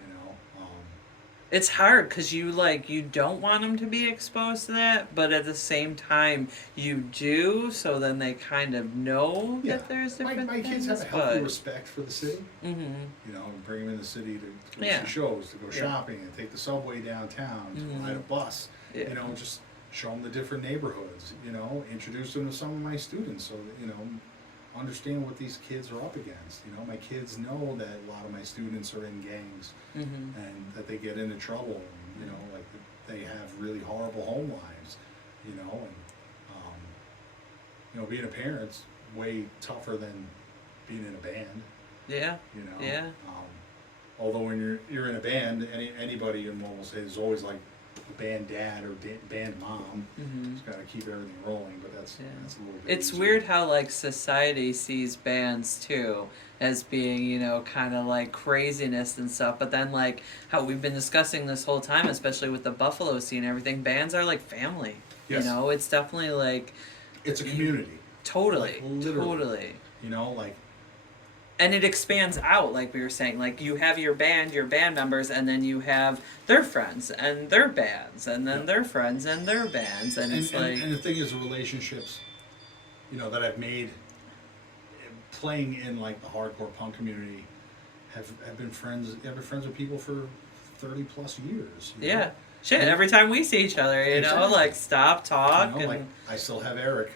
It's hard because you don't want them to be exposed to that, but at the same time you do. So then they kind of know that there's different my kids things. have a healthy respect for the city. Mm-hmm. You know, and bring them in the city to go Yeah. see shows, to go Yeah. shopping, and take the subway downtown, to ride a bus. Yeah. You know, just show them the different neighborhoods. You know, introduce them to some of my students, so that, you know, understand what these kids are up against. You know, my kids know that a lot of my students are in gangs and that they get into trouble. And, you know, like they have really horrible home lives. You know, and you know, being a parent's way tougher than being in a band. Yeah. You know. Yeah. Although when you're in a band, anybody in one will say there's always like a band dad or band mom. Just got to keep everything rolling, but that's a little bit. It's easier. weird how like society sees bands too as being, you know, kind of like craziness and stuff, but then like how we've been discussing this whole time, especially with the Buffalo scene and everything, bands are like family. Yes. You know, it's definitely like It's a community. totally, Like, literally. totally. You know, like. And it expands out, like we were saying. Like you have your band members, and then you have their friends and their bands, and then their friends and their bands, and it's like. And the thing is, the relationships, you know, that I've made playing in like the hardcore punk community have been friends. I've been friends with people for 30 plus years. You know? Yeah. Shit, every time we see each other, you know, Exactly. like stop, talk, You know, and like I still have Eric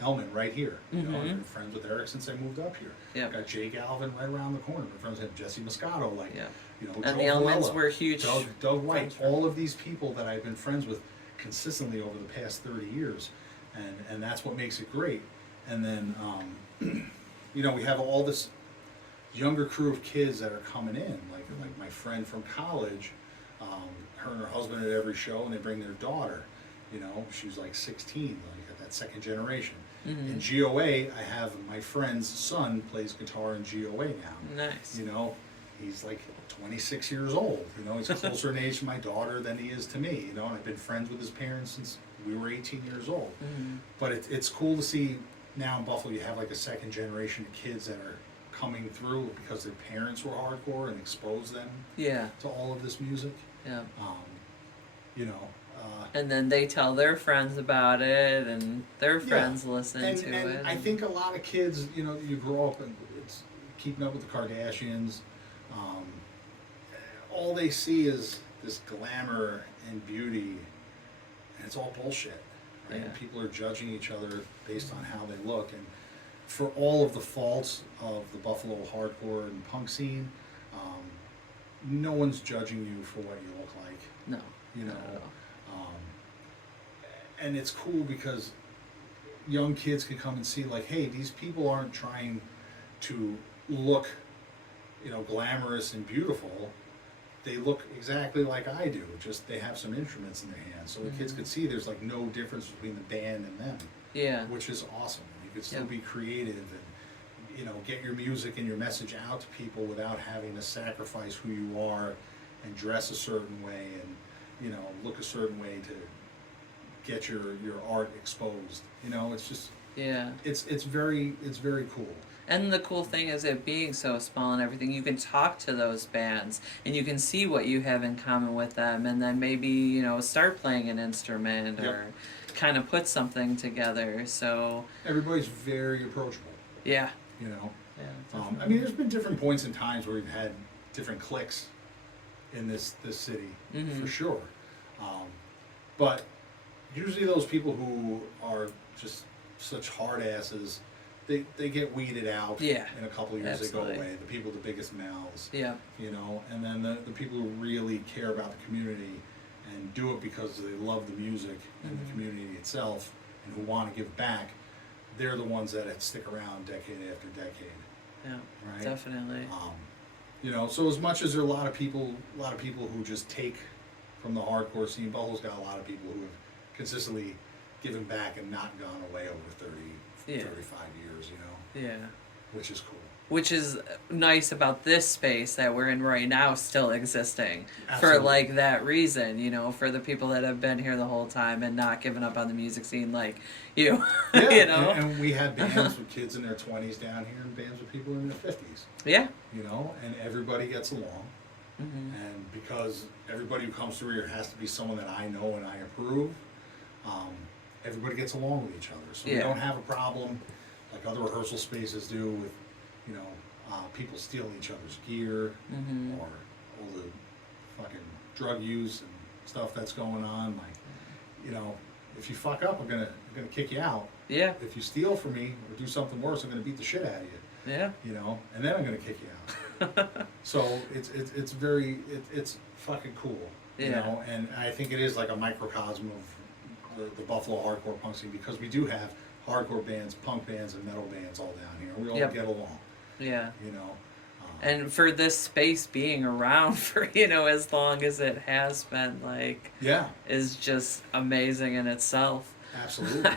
Elman right here. You know, I've been friends with Eric since I moved up here. Yep. Got Jake Alvin right around the corner. My friends have Jesse Moscato, like Yeah. you know, and Joe the Elmans Varela, were huge. Doug White. friends. All of these people that I've been friends with consistently over the past 30 years, and that's what makes it great. And then you know, we have all this younger crew of kids that are coming in, like my friend from college. Her and her husband at every show, and they bring their daughter. You know, she's like 16, like that second generation. In GOA, I have my friend's son plays guitar in GOA now. Nice. You know, he's like 26 years old. You know, he's closer in age to my daughter than he is to me. You know, and I've been friends with his parents since we were 18 years old. But it's cool to see now in Buffalo you have like a second generation of kids that are coming through because their parents were hardcore and exposed them Yeah. to all of this music. Yeah. You know. And then they tell their friends about it, and their Yeah. friends listen and, to and it. I think a lot of kids, you know, you grow up and it's keeping up with the Kardashians. All they see is this glamour and beauty, and it's all bullshit. Right? Yeah. People are judging each other based on how they look, and for all of the faults of the Buffalo hardcore and punk scene, no one's judging you for what you look like. No. You Not know, at all. um, and it's cool because young kids can come and see like, hey, these people aren't trying to look, glamorous and beautiful. They look exactly like I do, just they have some instruments in their hands. So the kids Mhm. could see there's like no difference between the band and them, Yeah. which is awesome. You could still Yep. be creative and, get your music and your message out to people without having to sacrifice who you are and dress a certain way and, look a certain way to get your art exposed. It's just, Yeah. it's very cool. And the cool thing is it being so small and everything, you can talk to those bands and you can see what you have in common with them and then maybe, start playing an instrument Yep. or kind of put something together. So, Everybody's very approachable, yeah. you know. Yeah, I definitely. mean, there's been different points in times where we've had different cliques in this city, Mhm. for sure. Um, but usually those people who are just such hard asses, they get weeded out. Yeah, In a couple of years, absolutely. they go away. The people with the biggest mouths. Yeah. And then the people who really care about the community and do it because they love the music and the Mhm. community itself and who want to give back, they're the ones that stick around decade after decade, Yeah. right? Definitely. So as much as there are a lot of people who just take from the hardcore scene, Buffalo's got a lot of people who have consistently given back and not gone away over 35 years, Yeah. which is cool. Which is nice about this space that we're in right now still existing for Absolutely. like that reason, for the people that have been here the whole time and not given up on the music scene like you. Yeah, you know? and we have bands with kids in their 20s down here and bands with people in their 50s, Yeah. and everybody gets along. Hmm. And because everybody who comes through here has to be someone that I know and I approve, everybody gets along with each other. So we Yeah. don't have a problem like other rehearsal spaces do with, people stealing each other's gear Hmm. or all the fucking drug use and stuff that's going on. Like, if you fuck up, I'm gonna kick you out. Yeah. If you steal from me or do something worse, I'm gonna beat the shit out of you. Yeah. And then I'm gonna kick you out. So it's very it's fucking cool. Yeah. And I think it is like a microcosm of the Buffalo hardcore punk scene because we do have hardcore bands, punk bands, and metal bands all down here. We all Yep. get along. Yeah. And And for this space being around for, as long as it has been, like, yeah, is just amazing in itself. absolutely.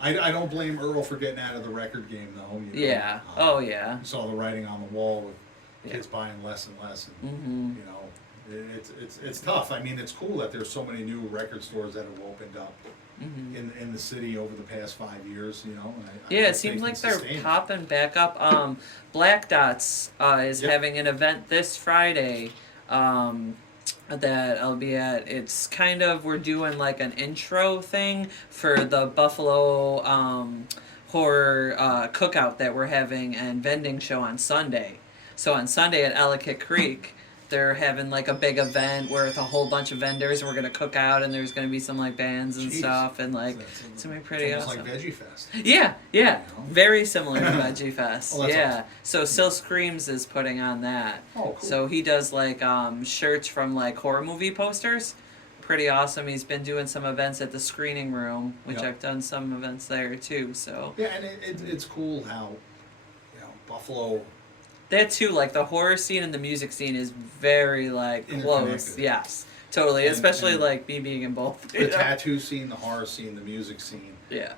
I don't blame Earl for getting out of the record game though. Yeah. Oh, yeah. You saw the writing on the wall with Yeah. kids buying less and less, and Hmm. it's tough. I mean, it's cool that there's so many new record stores that have opened up Hmm. in the city over the past 5 years. And Yeah, hope it seems they like can they're sustain it. popping back up. Black Dots is Yep. having an event this Friday that I'll be at. It's kind of, we're doing like an intro thing for the Buffalo horror cookout that we're having and vending show on Sunday. So on Sunday at Ellicott Creek, they're having like a big event where with a whole bunch of vendors and we're gonna cook out and there's gonna be some like bands and Jeez. stuff and like It's it's gonna be pretty almost awesome. like Veggie Fest. Yeah, You know? very similar to Veggie Fest. Oh, that's yeah, awesome. so Still Screams is putting on that. Oh, cool. So he does like shirts from like horror movie posters. Pretty awesome. He's been doing some events at the screening room, which Yep. I've done some events there too. So Yeah, and it's cool how Buffalo. that too, like the horror scene and the music scene is very like close. Interconnected. Yes, totally. And- Especially and like me being in both. The tattoo scene, the horror scene, the music scene, Yeah.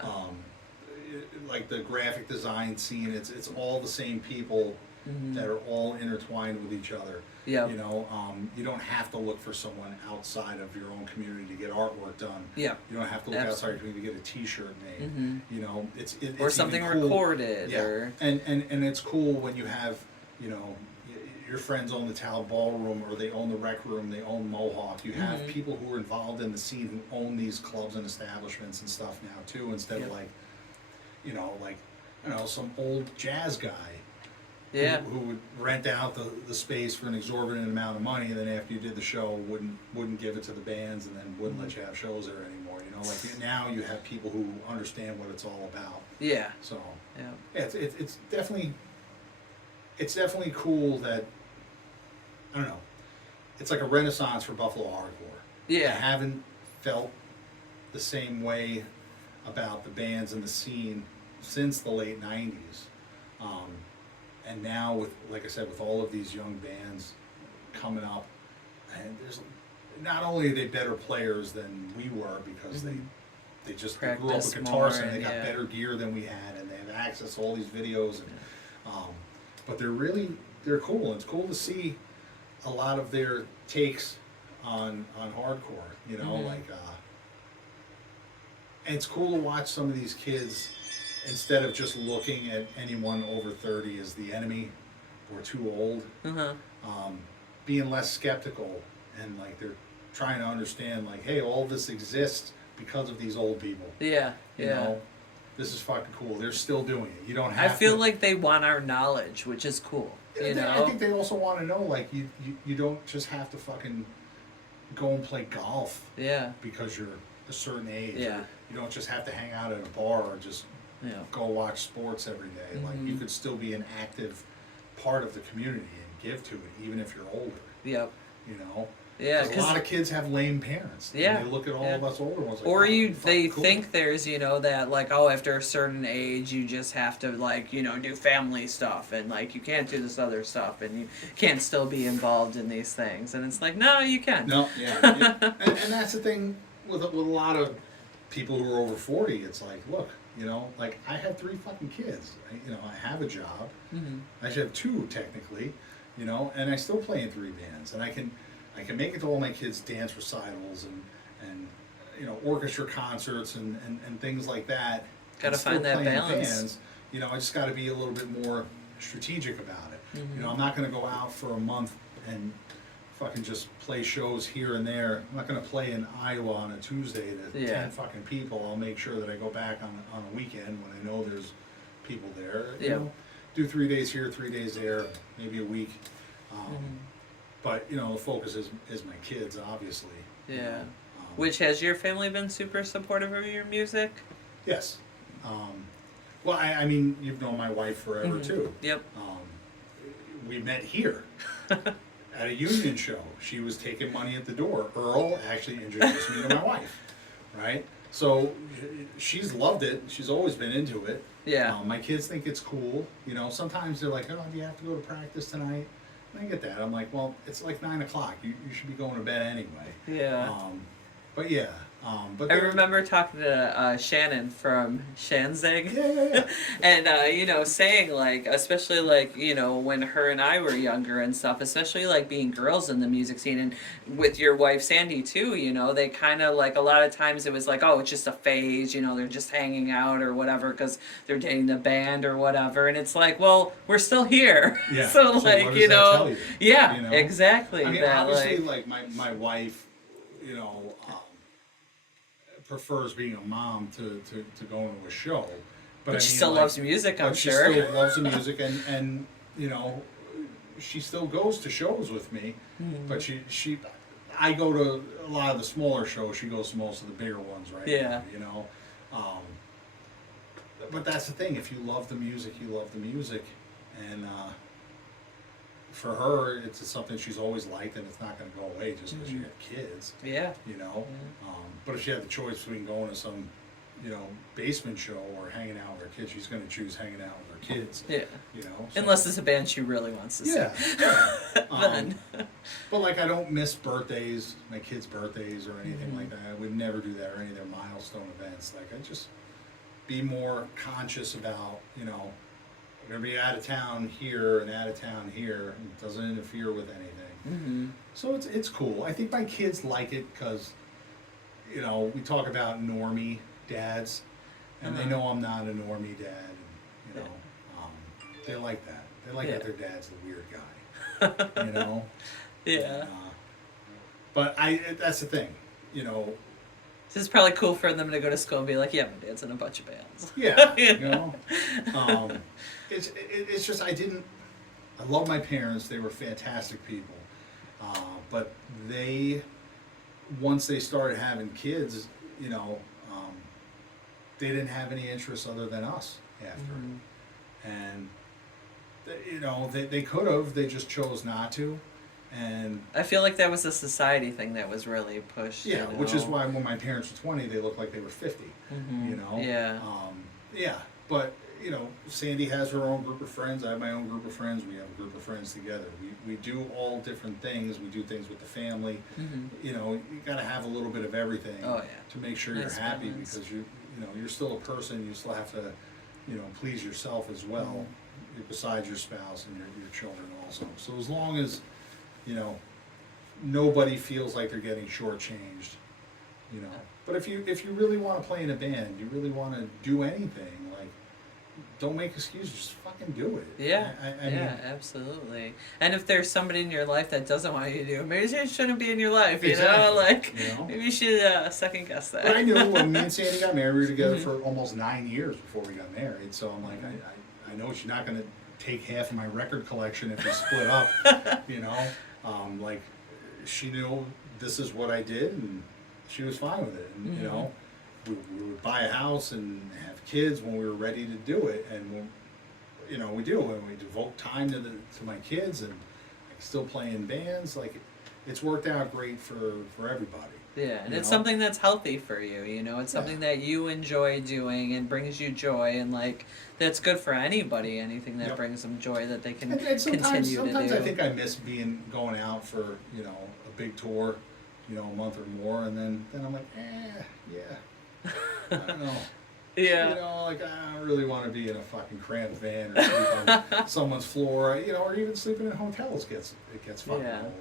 like the graphic design scene. It's all the same people Mhm. that are all intertwined with each other. Yep. You don't have to look for someone outside of your own community to get artwork done. Yep. You don't have to look Absolutely. outside your community to get a T-shirt made. Mhm. It's Or it's something even cool. recorded. Yeah, Or and it's cool when you have your friends own the Tal Ballroom or they own the Rec Room, they own Mohawk. You have Mhm. people who are involved in the scene who own these clubs and establishments and stuff now too, instead Yep. of like, some old jazz guy yeah. who would rent out the space for an exorbitant amount of money, and then after you did the show, wouldn't give it to the bands, and then wouldn't let you have shows there anymore. Like now you have people who understand what it's all about. Yeah. So Yeah. yeah, it's definitely cool that I don't know. it's like a renaissance for Buffalo hardcore. Yeah. I haven't felt the same way about the bands and the scene since the late '90s. Um, and now with, like I said, with all of these young bands coming up, and there's not only are they better players than we were because they just they grew up Practice with more guitars and they got yeah. better gear than we had, and they have access to all these videos, and but they're cool. It's cool to see a lot of their takes on hardcore. You know, like and it's cool to watch some of these kids instead of just looking at anyone over 30 as the enemy or too old. Being less skeptical, and like they're trying to understand, like, hey, all this exists because of these old people. Yeah, You know, this is fucking cool. They're still doing it. You don't I have feel to, like they want our knowledge, which is cool. You know, I think they also want to know, like, you don't just have to fucking go and play golf yeah, because you're a certain age. Yeah. Or you don't just have to hang out at a bar or just yeah, go watch sports every day. Like, you could still be an active part of the community and give to it, even if you're older. yep, You know. yeah. 'Cause a lot of kids have lame parents. Yeah, And they look at all yeah. of us older ones like, Or oh, they fucking cool. think there's, you know, that like, oh, after a certain age you just have to, like, you know, do family stuff, and like you can't do this other stuff, and you can't still be involved in these things, and it's like, no, you can. No, yeah. And that's the thing with a lot of people who are over 40. It's like, look, you know, like, I have 3 fucking kids. I have a job. I should have 2 technically, you know, and I still play in 3 bands, and I can make it to all my kids' dance recitals and you know, orchestra concerts and things like that. Gotta and still find that play in balance. Bands. You know, I just got to be a little bit more strategic about it. You know, I'm not going to go out for a month and fucking just play shows here and there. I'm not going to play in Iowa on a Tuesday to Yeah. 10 fucking people. I'll make sure that I go back on a weekend when I know there's people there. You Yeah. know, do 3 days here, 3 days there, maybe a week. But, you know, the focus is my kids, obviously. you Yeah. know. Which, has your family been super supportive of your music? Yes. Well, I mean, you've known my wife forever, too. Yep. We met here at a union show. She was taking money at the door. Earl actually introduced me to my wife, right? So she's loved it. She's always been into it. Yeah. My kids think it's cool. You know, sometimes they're like, oh, do you have to go to practice tonight? And I get that. I'm like, well, it's like 9 o'clock. You should be going to bed anyway. Yeah. But yeah. But I they're- remember talking to Shannon from Shanzig. Yeah. And, you know, saying, like, especially, like, you know, when her and I were younger and stuff, especially, like, being girls in the music scene, and with your wife, Sandy, too, you know, they kind of, like, a lot of times it was like, oh, it's just a phase, you know, they're just hanging out or whatever because they're dating the band or whatever. And it's like, well, we're still here. Yeah. So, what like, does you that know, tell you? yeah, You know? exactly. I mean, that, obviously, like, my wife, you know, prefers being a mom to going to a show. but I she mean, still like, loves music, I'm but sure. she still loves the music, and you know, she still goes to shows with me. But I go to a lot of the smaller shows. She goes to most of the bigger ones, right? Yeah. now, you know. But that's the thing. If you love the music, you love the music, and for her, it's something she's always liked, and it's not going to go away just because you have kids. Yeah. You know. But if she had the choice between going to some, you know, basement show or hanging out with her kids, she's going to choose hanging out with her kids. Yeah. You know. So- Unless it's a band she really wants to see. Yeah. Then. But like, I don't miss birthdays, my kids' birthdays or anything like that. I would never do that or any of their milestone events. Like, I just be more conscious about, you know, we're gonna be out of town here and out of town here. It doesn't interfere with anything. So it's cool. I think my kids like it because, you know, we talk about normie dads, and they know I'm not a normie dad. And, you know, they like that. They like that their dad's the weird guy. You know. Yeah. And, but that's the thing, you know. This is probably cool for them to go to school and be like, yeah, my dad's in a bunch of bands. Yeah, You you know. It's just I love my parents. They were fantastic people. But once they started having kids, you know, they didn't have any interests other than us after. And, you know, they could have, they just chose not to. And I feel like that was a society thing that was really pushed. yeah, You know? which is why when my parents were 20, they looked like they were 50. Mm-hmm. You know. Yeah. Yeah, but you know, Sandy has her own group of friends. I have my own group of friends. We have a group of friends together. We do all different things. We do things with the family. Mm-hmm. You know, you got to have a little bit of everything. Oh, yeah. To make sure Nice you're happy balance. because you know you're still a person. You still have to, you know, please yourself as well, besides your spouse and your children also. So as long as, you know, nobody feels like they're getting shortchanged, you know. But if you really want to play in a band, you really want to do anything, like, don't make excuses, just fucking do it. Yeah, I yeah, mean, absolutely. And if there's somebody in your life that doesn't want you to do it, maybe it shouldn't be in your life, you know? Exactly, Like, you know? maybe you should second guess that. but I knew when me and Sandy got married, we were together Mm-hmm. for almost 9 years before we got married. So I'm like, I know she's not going to take half of my record collection if we split up, you know? Like, she knew this is what I did, and she was fine with it. And, you know, we would buy a house and have kids when we were ready to do it. And, you know, we do. And we devote time to my kids, and I still play in bands. Like, it's worked out great for everybody. Yeah, and You it's know? something that's healthy for you, you know? It's something that you enjoy doing and brings you joy, and, like, that's good for anybody, anything that Yep. brings them joy that they can And continue sometimes to do. I think I miss going out for, you know, a big tour, you know, a month or more, and then I'm like, yeah, I don't know. Yeah. You know, like, I don't really want to be in a fucking cramped van or sleep on someone's floor, you know, or even sleeping in hotels it gets fucking Yeah. old.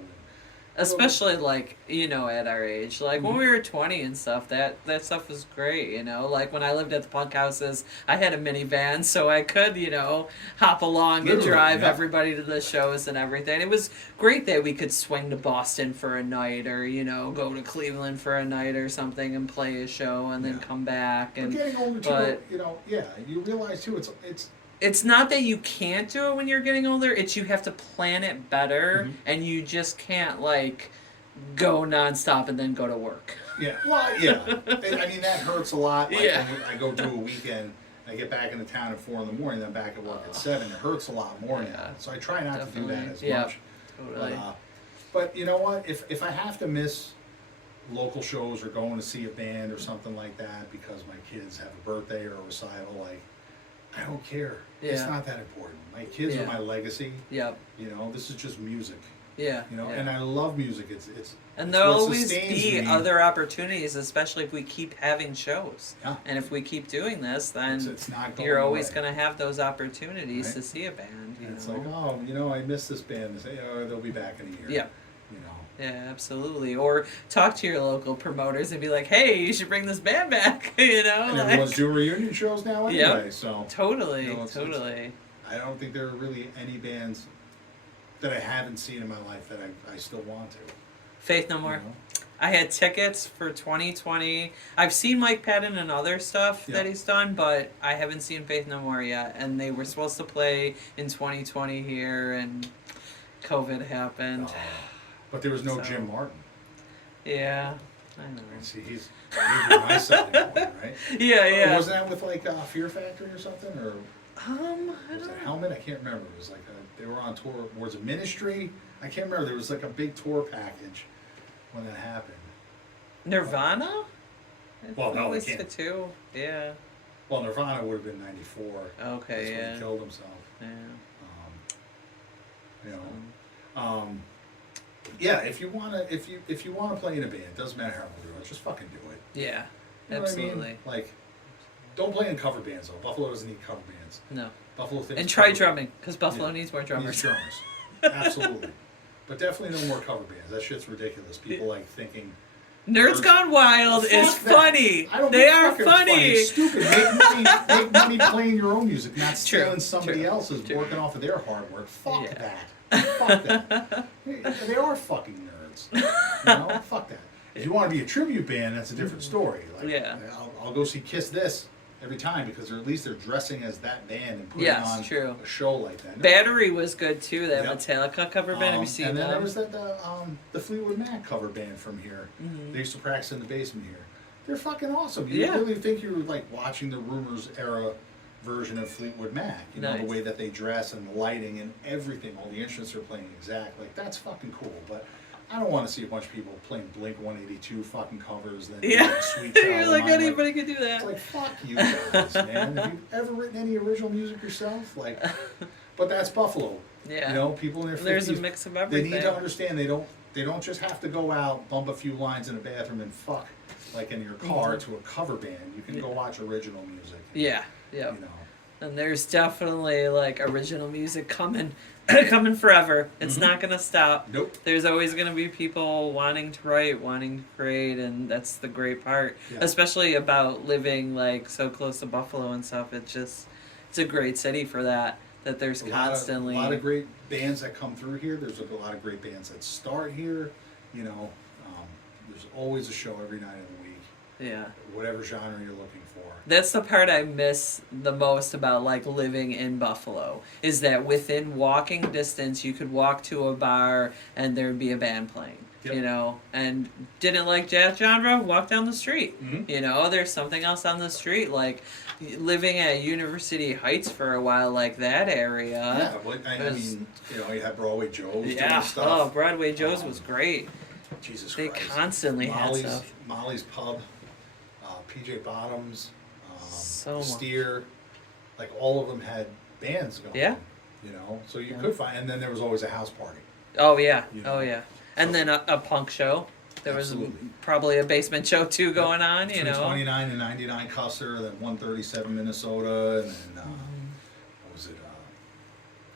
Especially, like, you know, at our age, like when Mhm. we were 20 and stuff, that stuff was great, you know. Like when I lived at the punk houses, I had a minivan, so I could, you know, hop along and Literally, drive yeah. everybody to the shows and everything. It was great that we could swing to Boston for a night, or, you know, go to Cleveland for a night or something and play a show and then Yeah. come back. But And getting older too, but- you know, yeah, you realize too, it's not that you can't do it when you're getting older, it's you have to plan it better, Mhm. and you just can't, like, go nonstop and then go to work. yeah, well, yeah. I mean, that hurts a lot. Like, Yeah. when I go do a weekend, I get back into town at 4 in the morning, then back at work at 7. It hurts a lot more Yeah. now. So I try not to do that Definitely. as Yeah. much. Totally. But you know what? If I have to miss local shows or going to see a band or something like that because my kids have a birthday or a recital, like, I don't care. It's Yeah. not that important. My kids Yeah. are my legacy. Yep. You know, this is just music. Yeah. You know, yeah. and I love music. It's And it's there'll what always sustains be me. other opportunities, especially if we keep having shows. Yeah. And if we keep doing this, then It's not going you're always away. going to have those opportunities Right. to see a band. You And it's know? like, oh, you know, I miss this band. They say, oh, they'll be back in a year. Yeah. You know. Yeah, absolutely. Or talk to your local promoters and be like, "Hey, you should bring this band back." You know, And like, everyone's doing reunion shows now anyway. So totally, You know, it's- totally. I don't think there are really any bands that I haven't seen in my life that I still want to. Faith No you More. know? I had tickets for 2020. I've seen Mike Patton and other stuff that Yeah. he's done, but I haven't seen Faith No More yet. And they were supposed to play in 2020 here, and COVID happened. But there was no So- Jim Martin. Yeah, I know. See, he's on my side of the coin, right? Yeah, Or yeah. wasn't that with like Fear Factory or something? Or I was don't it know. Helmet? I can't remember. It was like they were on tour. Was it Ministry? I can't remember. There was like a big tour package when that happened. Nirvana? Well, no, At they least can't. the two. Yeah. Well, Nirvana would have been '94. Okay, That's when yeah. he killed himself. Yeah. You know. Yeah, if you wanna play in a band, it doesn't matter how old you are, just fucking do it. Yeah. You know what I mean? Absolutely. Like, don't play in cover bands though. Buffalo doesn't need cover bands. No. Buffalo thinks And try cover- drumming, because Buffalo Yeah. needs more Needs drummers. drummers. Absolutely. But definitely no more cover bands. That shit's ridiculous. People like thinking Nerds Gone Wild is Fuck that. funny. I don't They give a are fuck if it's funny. It's stupid. Make money playing your own music, not True, stealing somebody true, else's, true. working off of their hard work. Fuck Yeah. that. Fuck that. They are fucking nerds. You know? Fuck that. If you want to be a tribute band, that's a different story. Like, Yeah. I'll go see Kiss This every time because at least they're dressing as that band and putting Yes, on true. a show like that. Battery was good too. That Yep. Metallica cover band. Have you seen and then them? there was the Fleetwood Mac cover band from here. Mhm. They used to practice in the basement here. They're fucking awesome. You Yeah. really think you're like watching the Rumors era, version of Fleetwood Mac. You know, the Nice. way that they dress and the lighting and everything, all the instruments are playing exact. Like, that's fucking cool. But I don't want to see a bunch of people playing Blink 182 fucking covers. Then Yeah. like, Sweet Child You're of like, Mine. anybody could do that. It's like, fuck you guys, man. Have you ever written any original music yourself? Like, but that's Buffalo. Yeah. You know, people in their 50s. There's a mix of They everything. need to understand they don't just have to go out, bump a few lines in a bathroom and fuck like in your car to a cover band. You can go watch original music. Yeah, yeah. You know. And there's definitely like original music coming coming forever. It's not gonna stop. Nope. There's always gonna be people wanting to write, wanting to create, and that's the great part. Yeah. Especially about living like so close to Buffalo and stuff. It's a great city for that. That there's constantly a lot of great bands that come through here. There's a lot of great bands that start here. You know, there's always a show every night of the week. Yeah. Whatever genre you're looking for. That's the part I miss the most about like living in Buffalo is that within walking distance you could walk to a bar and there'd be a band playing. Yep. You know, and didn't like jazz genre, walk down the street. Mhm. You know, there's something else on the street like living at University Heights for a while, like that area. Yeah, well, I mean, you know, you had Broadway Joe's doing Yeah. stuff. Oh, Broadway Joe's was great. Jesus They Christ. constantly had stuff. Molly's Pub, PJ Bottoms, So much. Steer, like all of them had bands going. Yeah. You know, so you Yeah. could find, and then there was always a house party. Oh yeah. You know, Oh yeah. And then a punk show. There Absolutely. was probably a basement show too going on, you Between know. 29 and 99 Custer, then 137 Minnesota, and then what was it?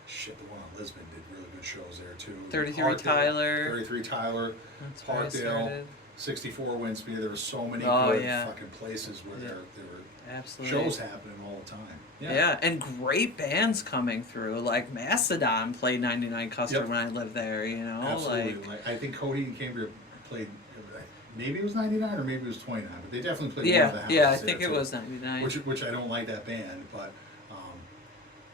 Shit, the one on Lisbon did really good shows there too. 33 Parkdale, Tyler. 33 Tyler, That's where I Parkdale, started. 64 Winspear. There were so many Oh, good yeah. fucking places where there were Absolutely. shows happening all the time. Yeah, and great bands coming through. Like Mastodon played 99 Custer Yep. when I lived there, you know? Absolutely. Like, I think Cody and Cambria played, maybe it was 99 or maybe it was 29, but they definitely played one yeah, of the houses yeah, I there, think it too. was 99. Which I don't like that band, but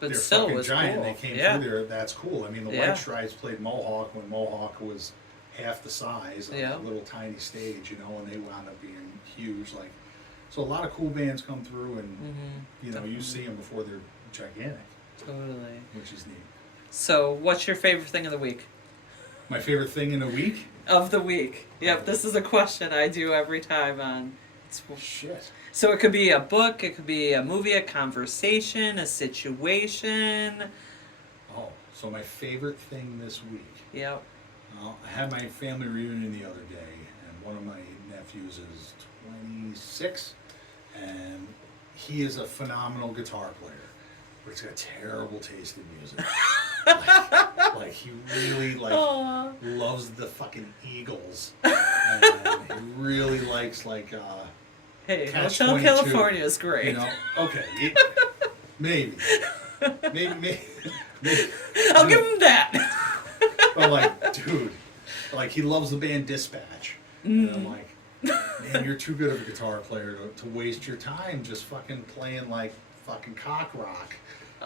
but they're still fucking was giant. cool. They came yeah. through there. That's cool. I mean, the Yeah. White Stripes played Mohawk when Mohawk was half the size of Yeah. a little tiny stage, you know, and they wound up being huge. Like, so a lot of cool bands come through, and you know, you see them before they're gigantic, Totally. which is neat. So, what's your favorite thing of the week? My favorite thing in a week? Of the week. Yep, this is a question I do every time on. Shit. So it could be a book, it could be a movie, a conversation, a situation. Oh, so my favorite thing this week. Yep. I had my family reunion the other day, and one of my nephews is 26, and he is a phenomenal guitar player, but he's got terrible taste in music. like he really Aw. loves the fucking Eagles, and he really likes Hey, Catch Hotel 22, California is great. you know, okay, maybe. I'll give him that. But like, dude, like he loves the band Dispatch. And I'm like, man, you're too good of a guitar player to waste your time just fucking playing like fucking cock rock.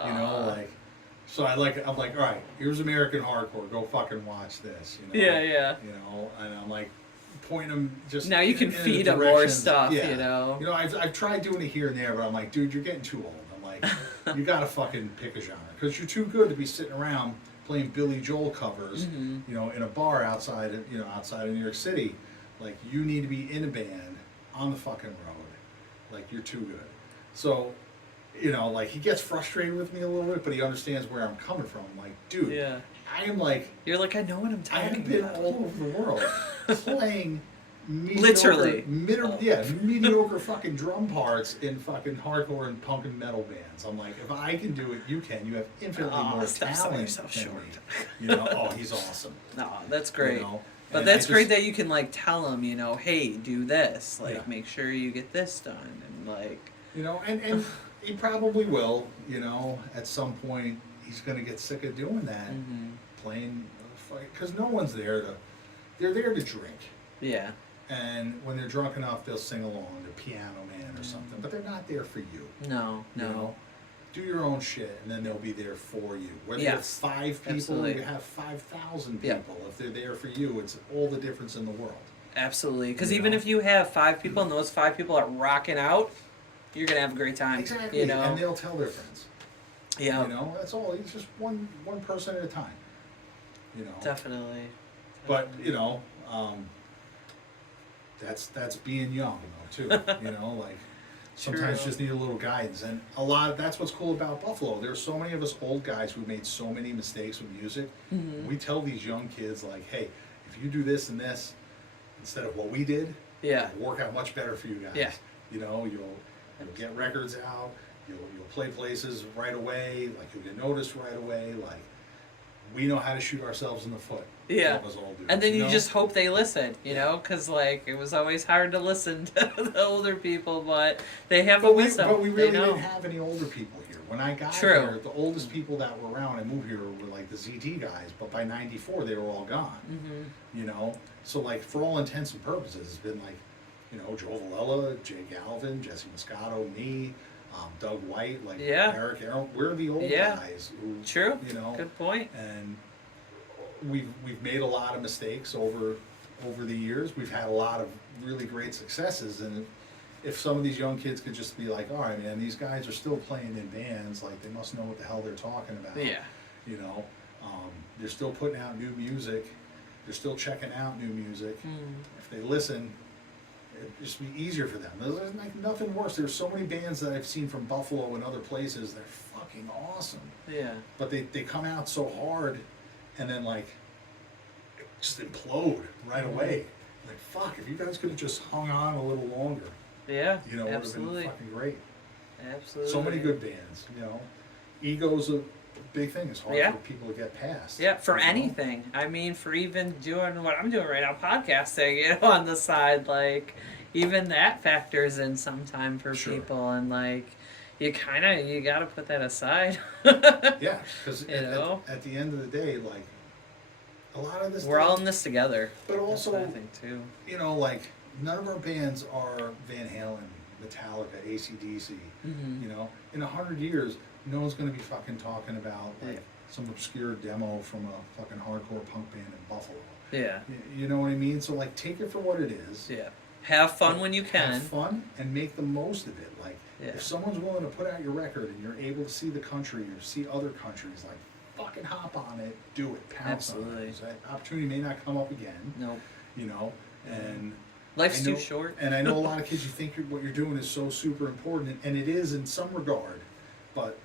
You know, like, so I'm like, all right, here's American hardcore, go fucking watch this. You know? Yeah, yeah. You know, and I'm like, pointing them just Now you can in a feed 'em more direction. stuff, Yeah. you know. You know, I've tried doing it here and there, but I'm like, dude, you're getting too old. I'm like, you gotta fucking pick a genre because you're too good to be sitting around playing Billy Joel covers, you know, in a bar outside of New York City. Like, you need to be in a band on the fucking road. Like, you're too good. So, you know, like, he gets frustrated with me a little bit, but he understands where I'm coming from. I'm like, dude, Yeah. I am like, You're like, I know what I'm I talking have been about. all over the world playing Literally. mediocre fucking drum parts in fucking hardcore and punk and metal bands. I'm like, if I can do it, you can. You have infinitely more stop selling talent yourself than short. me. You know, oh, he's awesome. No, that's great. You know? But And that's I great just- that you can like tell him, you know, hey, do this. Like, Yeah. make sure you get this done, and like. You know, and he probably will. You know, at some point he's gonna get sick of doing that, playing, because no one's there to. They're there to drink. Yeah. And when they're drunk enough, they'll sing along, they're Piano Man or something, but they're not there for you. No. You know? Do your own shit, and then they'll be there for you. Whether Yes, you have 5 people absolutely. or you have 5,000 Yeah. people, if they're there for you, it's all the difference in the world. Absolutely. Because You even know? if you have 5 people and those 5 people are rocking out, you're gonna have a great time. Exactly, You know. and they'll tell their friends. Yeah. You know, that's all. It's just one person at a time. You know. Definitely. But you know, that's being young though too. You know, like sometimes True. just need a little guidance, and a lot. That's what's cool about Buffalo. There's so many of us old guys who made so many mistakes with music. Mm-hmm. We tell these young kids like, hey, if you do this and this instead of what we did, Yeah. it'll work out much better for you guys. Yeah. You know, you'll get records out. You'll play places right away. Like you'll get noticed right away. Like we know how to shoot ourselves in the foot. Yeah. Help us all do. And then you know? just hope they listen, you Yeah. know, because like it was always hard to listen to the older people, but they have the But we, wisdom. but we really they know. didn't have any older people here. When I got True. here, the oldest people that were around and moved here were like the ZT guys. But by '94, they were all gone. Mm-hmm. You know, so like for all intents and purposes, it's been like, you know, Joe Valella, Jay Galvin, Jesse Moscato, me, Doug White, like Yeah. Eric Aaron. We're the old Yeah. guys who, True. you know, Good point. and we've made a lot of mistakes over the years. We've had a lot of really great successes, and if some of these young kids could just be like, all right, man, these guys are still playing in bands, like they must know what the hell they're talking about. Yeah. You know, they're still putting out new music. They're still checking out new music. Mm. If they listen, it'd just be easier for them. There's like nothing worse. There's so many bands that I've seen from Buffalo and other places. They're fucking awesome. Yeah. But they come out so hard, and then like just implode right away. Like fuck, if you guys could have just hung on a little longer, Yeah. you know, it would have Absolutely. been fucking great. Absolutely. So many good bands, you know. Ego's a big thing. It's hard Yeah. for people to get past. Yeah, for you know? anything. I mean, for even doing what I'm doing right now, podcasting, you know, on the side, like, even that factors in sometime for Sure. people, and like, you gotta put that aside. Yeah, because You know? at the end of the day, like a lot of this, We're all stuff- in this together. But also, That's what I think too. you know, like none of our bands are Van Halen, Metallica, AC/DC. Mm-hmm. You know, in 100 years, no one's gonna be fucking talking about like Yeah. some obscure demo from a fucking hardcore punk band in Buffalo. Yeah. You know what I mean? So like, take it for what it is. Yeah. Have fun when you can. Have fun and make the most of it. Like, Yeah. if someone's willing to put out your record and you're able to see the country or see other countries, like, fucking hop on it, do it, pounce on Absolutely. it. 'Cause that opportunity may not come up again, Nope. you know, and Life's I too know- short. And I know a lot of kids, you think what you're doing is so super important, and it is in some regard, but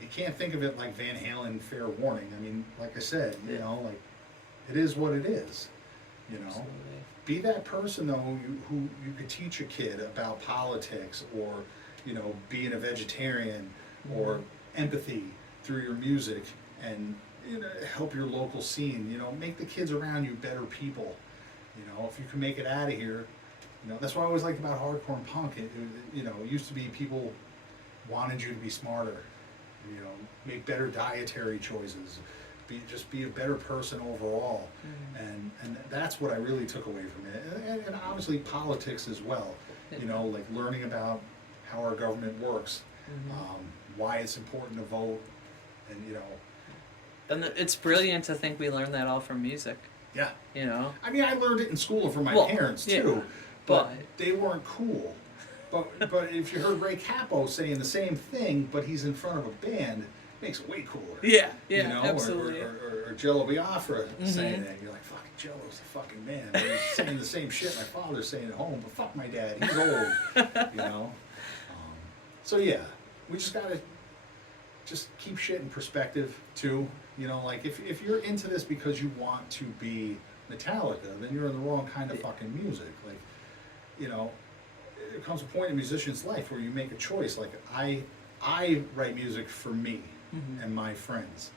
you can't think of it like Van Halen, fair warning. I mean, like I said, you Yeah. know, like, it is what it is, you know. Absolutely. Be that person though who you could teach a kid about politics, or you know, being a vegetarian, or empathy through your music, and you know, help your local scene. You know, make the kids around you better people. You know, if you can make it out of here, you know, that's what I always liked about hardcore and punk. You know, it used to be people wanted you to be smarter. You know, make better dietary choices. Just be a better person overall, and that's what I really took away from it, and obviously politics as well. You know, like learning about how our government works, why it's important to vote, and you know. And it's brilliant to think we learned that all from music. Yeah. You know. I mean, I learned it in school from my Well, parents yeah, too, but but- they weren't cool. But if you heard Ray Capo saying the same thing, but he's in front of a band, it makes it way cooler. Yeah. Yeah. You know, Absolutely. or Jello Biafra saying that. You're like, fucking Jello's the fucking man. He's saying the same shit my father's saying at home, but fuck my dad, he's old. You know? So yeah, we just gotta just keep shit in perspective too. You know, like if you're into this because you want to be Metallica, then you're in the wrong kind of fucking music. Like, you know, there comes a point in a musician's life where you make a choice. Like I write music for me and my friends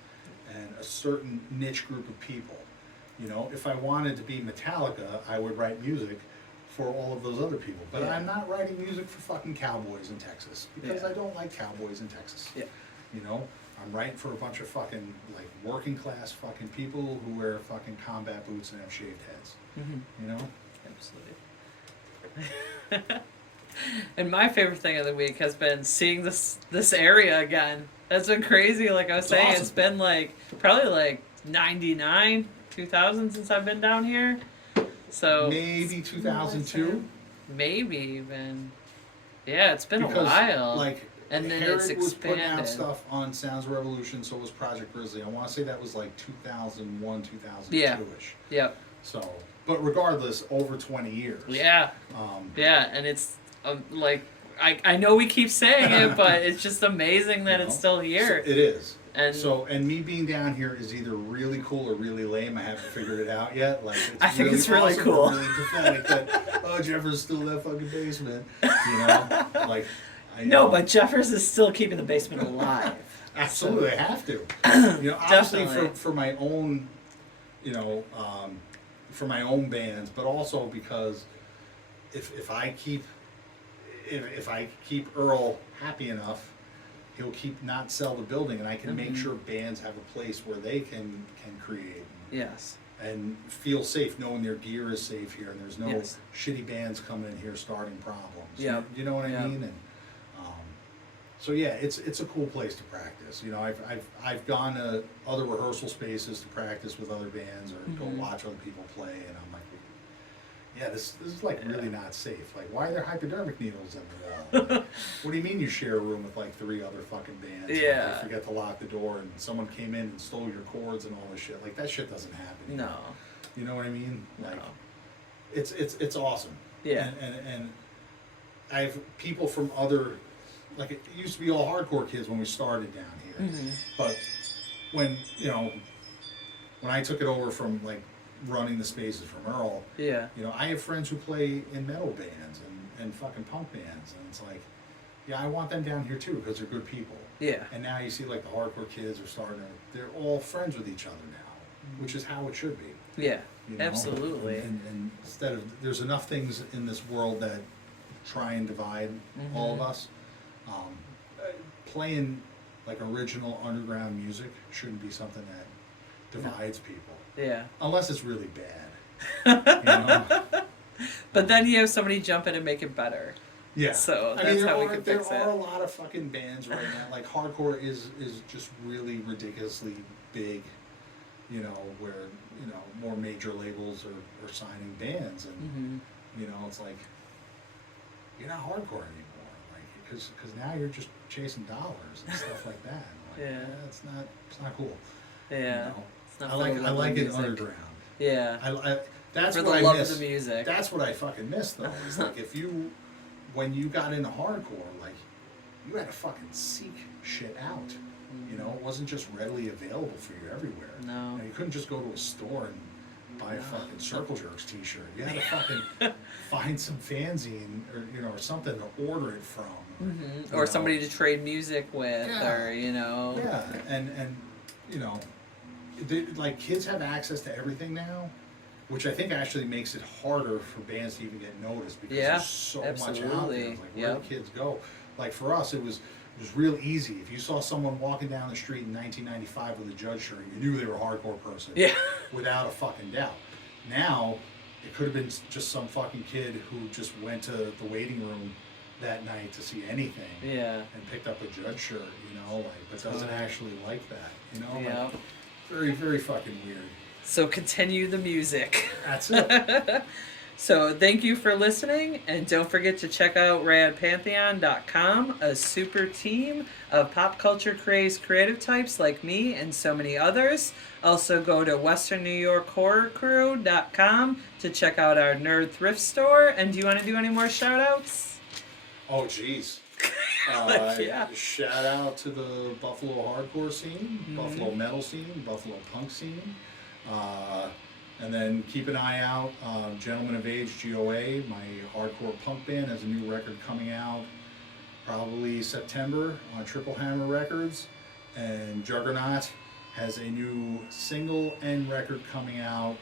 and a certain niche group of people. You know, if I wanted to be Metallica, I would write music for all of those other people. But Yeah. I'm not writing music for fucking cowboys in Texas because Yeah. I don't like cowboys in Texas. Yeah. You know, I'm writing for a bunch of fucking like working class fucking people who wear fucking combat boots and have shaved heads. You know? Absolutely. And my favorite thing of the week has been seeing this area again. That's been crazy. Like I was saying, awesome. it's been like probably like 99, 2000 since I've been down here. So Maybe 2002. maybe even. Yeah, it's been a because while. like And then it's Herod was putting out expanded. stuff on Sounds of Revolution, so was Project Grizzly. I want to say that was like 2001, 2002 Yeah. ish. Yep. So, but regardless, over 20 years. Yeah. Um, Yeah, and it's like I know we keep saying it, but it's just amazing that you it's know, still so here. it is. And So, and me being down here is either really cool or really lame. I haven't figured it out yet. Like, I think it's really awesome cool. or really pathetic that, oh, Jeffers still in that fucking basement. You know, like. no, but Jeffers is still keeping the basement alive. Absolutely, I have to. You know, obviously for my own, you know, for my own bands, but also because if I keep Earl happy enough, he'll keep not sell the building, and I can make sure bands have a place where they can create. Yes. And feel safe knowing their gear is safe here, and there's no Yes. shitty bands coming in here starting problems. Yep. You know what I Yep. mean? And so yeah, it's a cool place to practice. You know, I've gone to other rehearsal spaces to practice with other bands or go watch other people play, and I'm like, yeah, this is like really not safe. Like, why are there hypodermic needles in the wall? Like, what do you mean you share a room with like 3 other fucking bands? Yeah. And you forget to lock the door, and someone came in and stole your cords and all this shit. Like, that shit doesn't happen. No. You know what I mean? Like, No. it's awesome. Yeah. And I have people from other, like, it used to be all hardcore kids when we started down here. But when, you know, when I took it over from like running the spaces from Earl, Yeah. you know, I have friends who play in metal bands and fucking punk bands, and it's like, yeah, I want them down here too because they're good people. Yeah. And now you see like the hardcore kids are starting to, they're all friends with each other now, which is how it should be. Yeah. You know? Absolutely. And instead of, there's enough things in this world that try and divide all of us. Playing like original underground music shouldn't be something that divides people, Yeah. unless it's really bad. You know? But then you have somebody jump in and make it better. Yeah. So I that's mean, how we can fix there it. are a lot of fucking bands right now. Like hardcore is just really ridiculously big. You know, where you know more major labels are signing bands, and you know it's like you're not hardcore anymore, like because now you're just chasing dollars and stuff like that. And like, Yeah. it's not cool. Yeah. You know? It's not I like it music. underground. Yeah. I that's For what the I love miss. of the music. That's what I fucking miss though. Is like when you got into hardcore, like you had to fucking seek shit out. You know, it wasn't just readily available for you everywhere. No. And you couldn't just go to a store and buy a fucking Circle Jerks t-shirt. You had to fucking find some fanzine or you know or something to order it from. Or know. somebody to trade music with, Yeah. or you know. Yeah, and you know, like kids have access to everything now, which I think actually makes it harder for bands to even get noticed because Yeah, there's so much out there. absolutely. It's like where Yep. do kids go? Like for us, it was real easy. If you saw someone walking down the street in 1995 with a Judge shirt, you knew they were a hardcore person. Yeah. Without a fucking doubt. Now, it could have been just some fucking kid who just went to the waiting room that night to see anything. Yeah. And picked up a Judge shirt, you know, like, but doesn't actually like that, you know? Yeah. Like, very, very fucking weird. So continue the music. That's it. So thank you for listening, and don't forget to check out radpantheon.com, a super team of pop culture crazed creative types like me and so many others. Also go to westernnewyorkhorrorcrew.com to check out our nerd thrift store. And do you want to do any more shout outs? Oh, jeez. Yeah. Shout out to the Buffalo hardcore scene, Buffalo metal scene, Buffalo punk scene. And then keep an eye out, Gentlemen of Age GOA, my hardcore punk band, has a new record coming out probably September on Triple Hammer Records. And Juggernaut has a new single and record coming out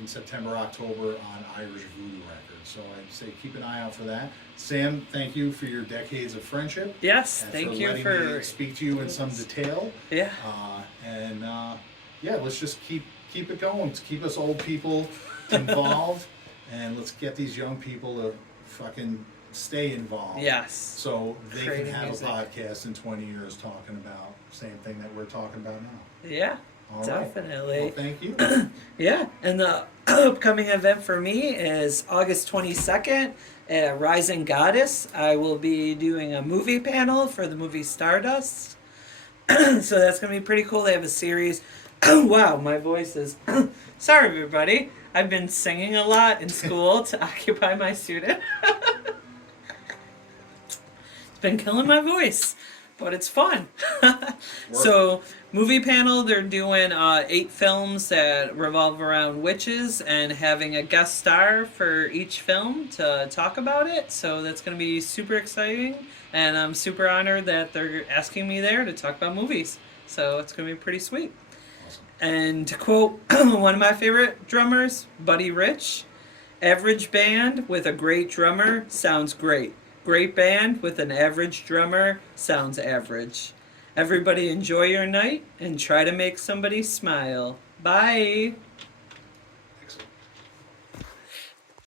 in September, October on Irish Voodoo Records. So I'd say keep an eye out for that. Sam, thank you for your decades of friendship. Yes, and thank for you letting for me speak to you in some detail. Yeah. Yeah, let's just keep it going. Let's keep us old people involved, and let's get these young people to fucking stay involved. Yes. So they Creating can have music. a podcast in 20 years talking about the same thing that we're talking about now. Yeah. All right. Definitely. Well, thank you. Yeah, and the upcoming event for me is August 22nd at Rising Goddess. I will be doing a movie panel for the movie Stardust. So that's going to be pretty cool. They have a series. Wow, my voice is. Sorry, everybody. I've been singing a lot in school to occupy my student. It's been killing my voice, but it's fun. So, movie panel, they're doing 8 films that revolve around witches and having a guest star for each film to talk about it. So, that's going to be super exciting. And I'm super honored that they're asking me there to talk about movies. So, it's going to be pretty sweet. Awesome. And to quote one of my favorite drummers, Buddy Rich, average band with a great drummer sounds great. Great band with an average drummer sounds average. Everybody enjoy your night and try to make somebody smile. Bye.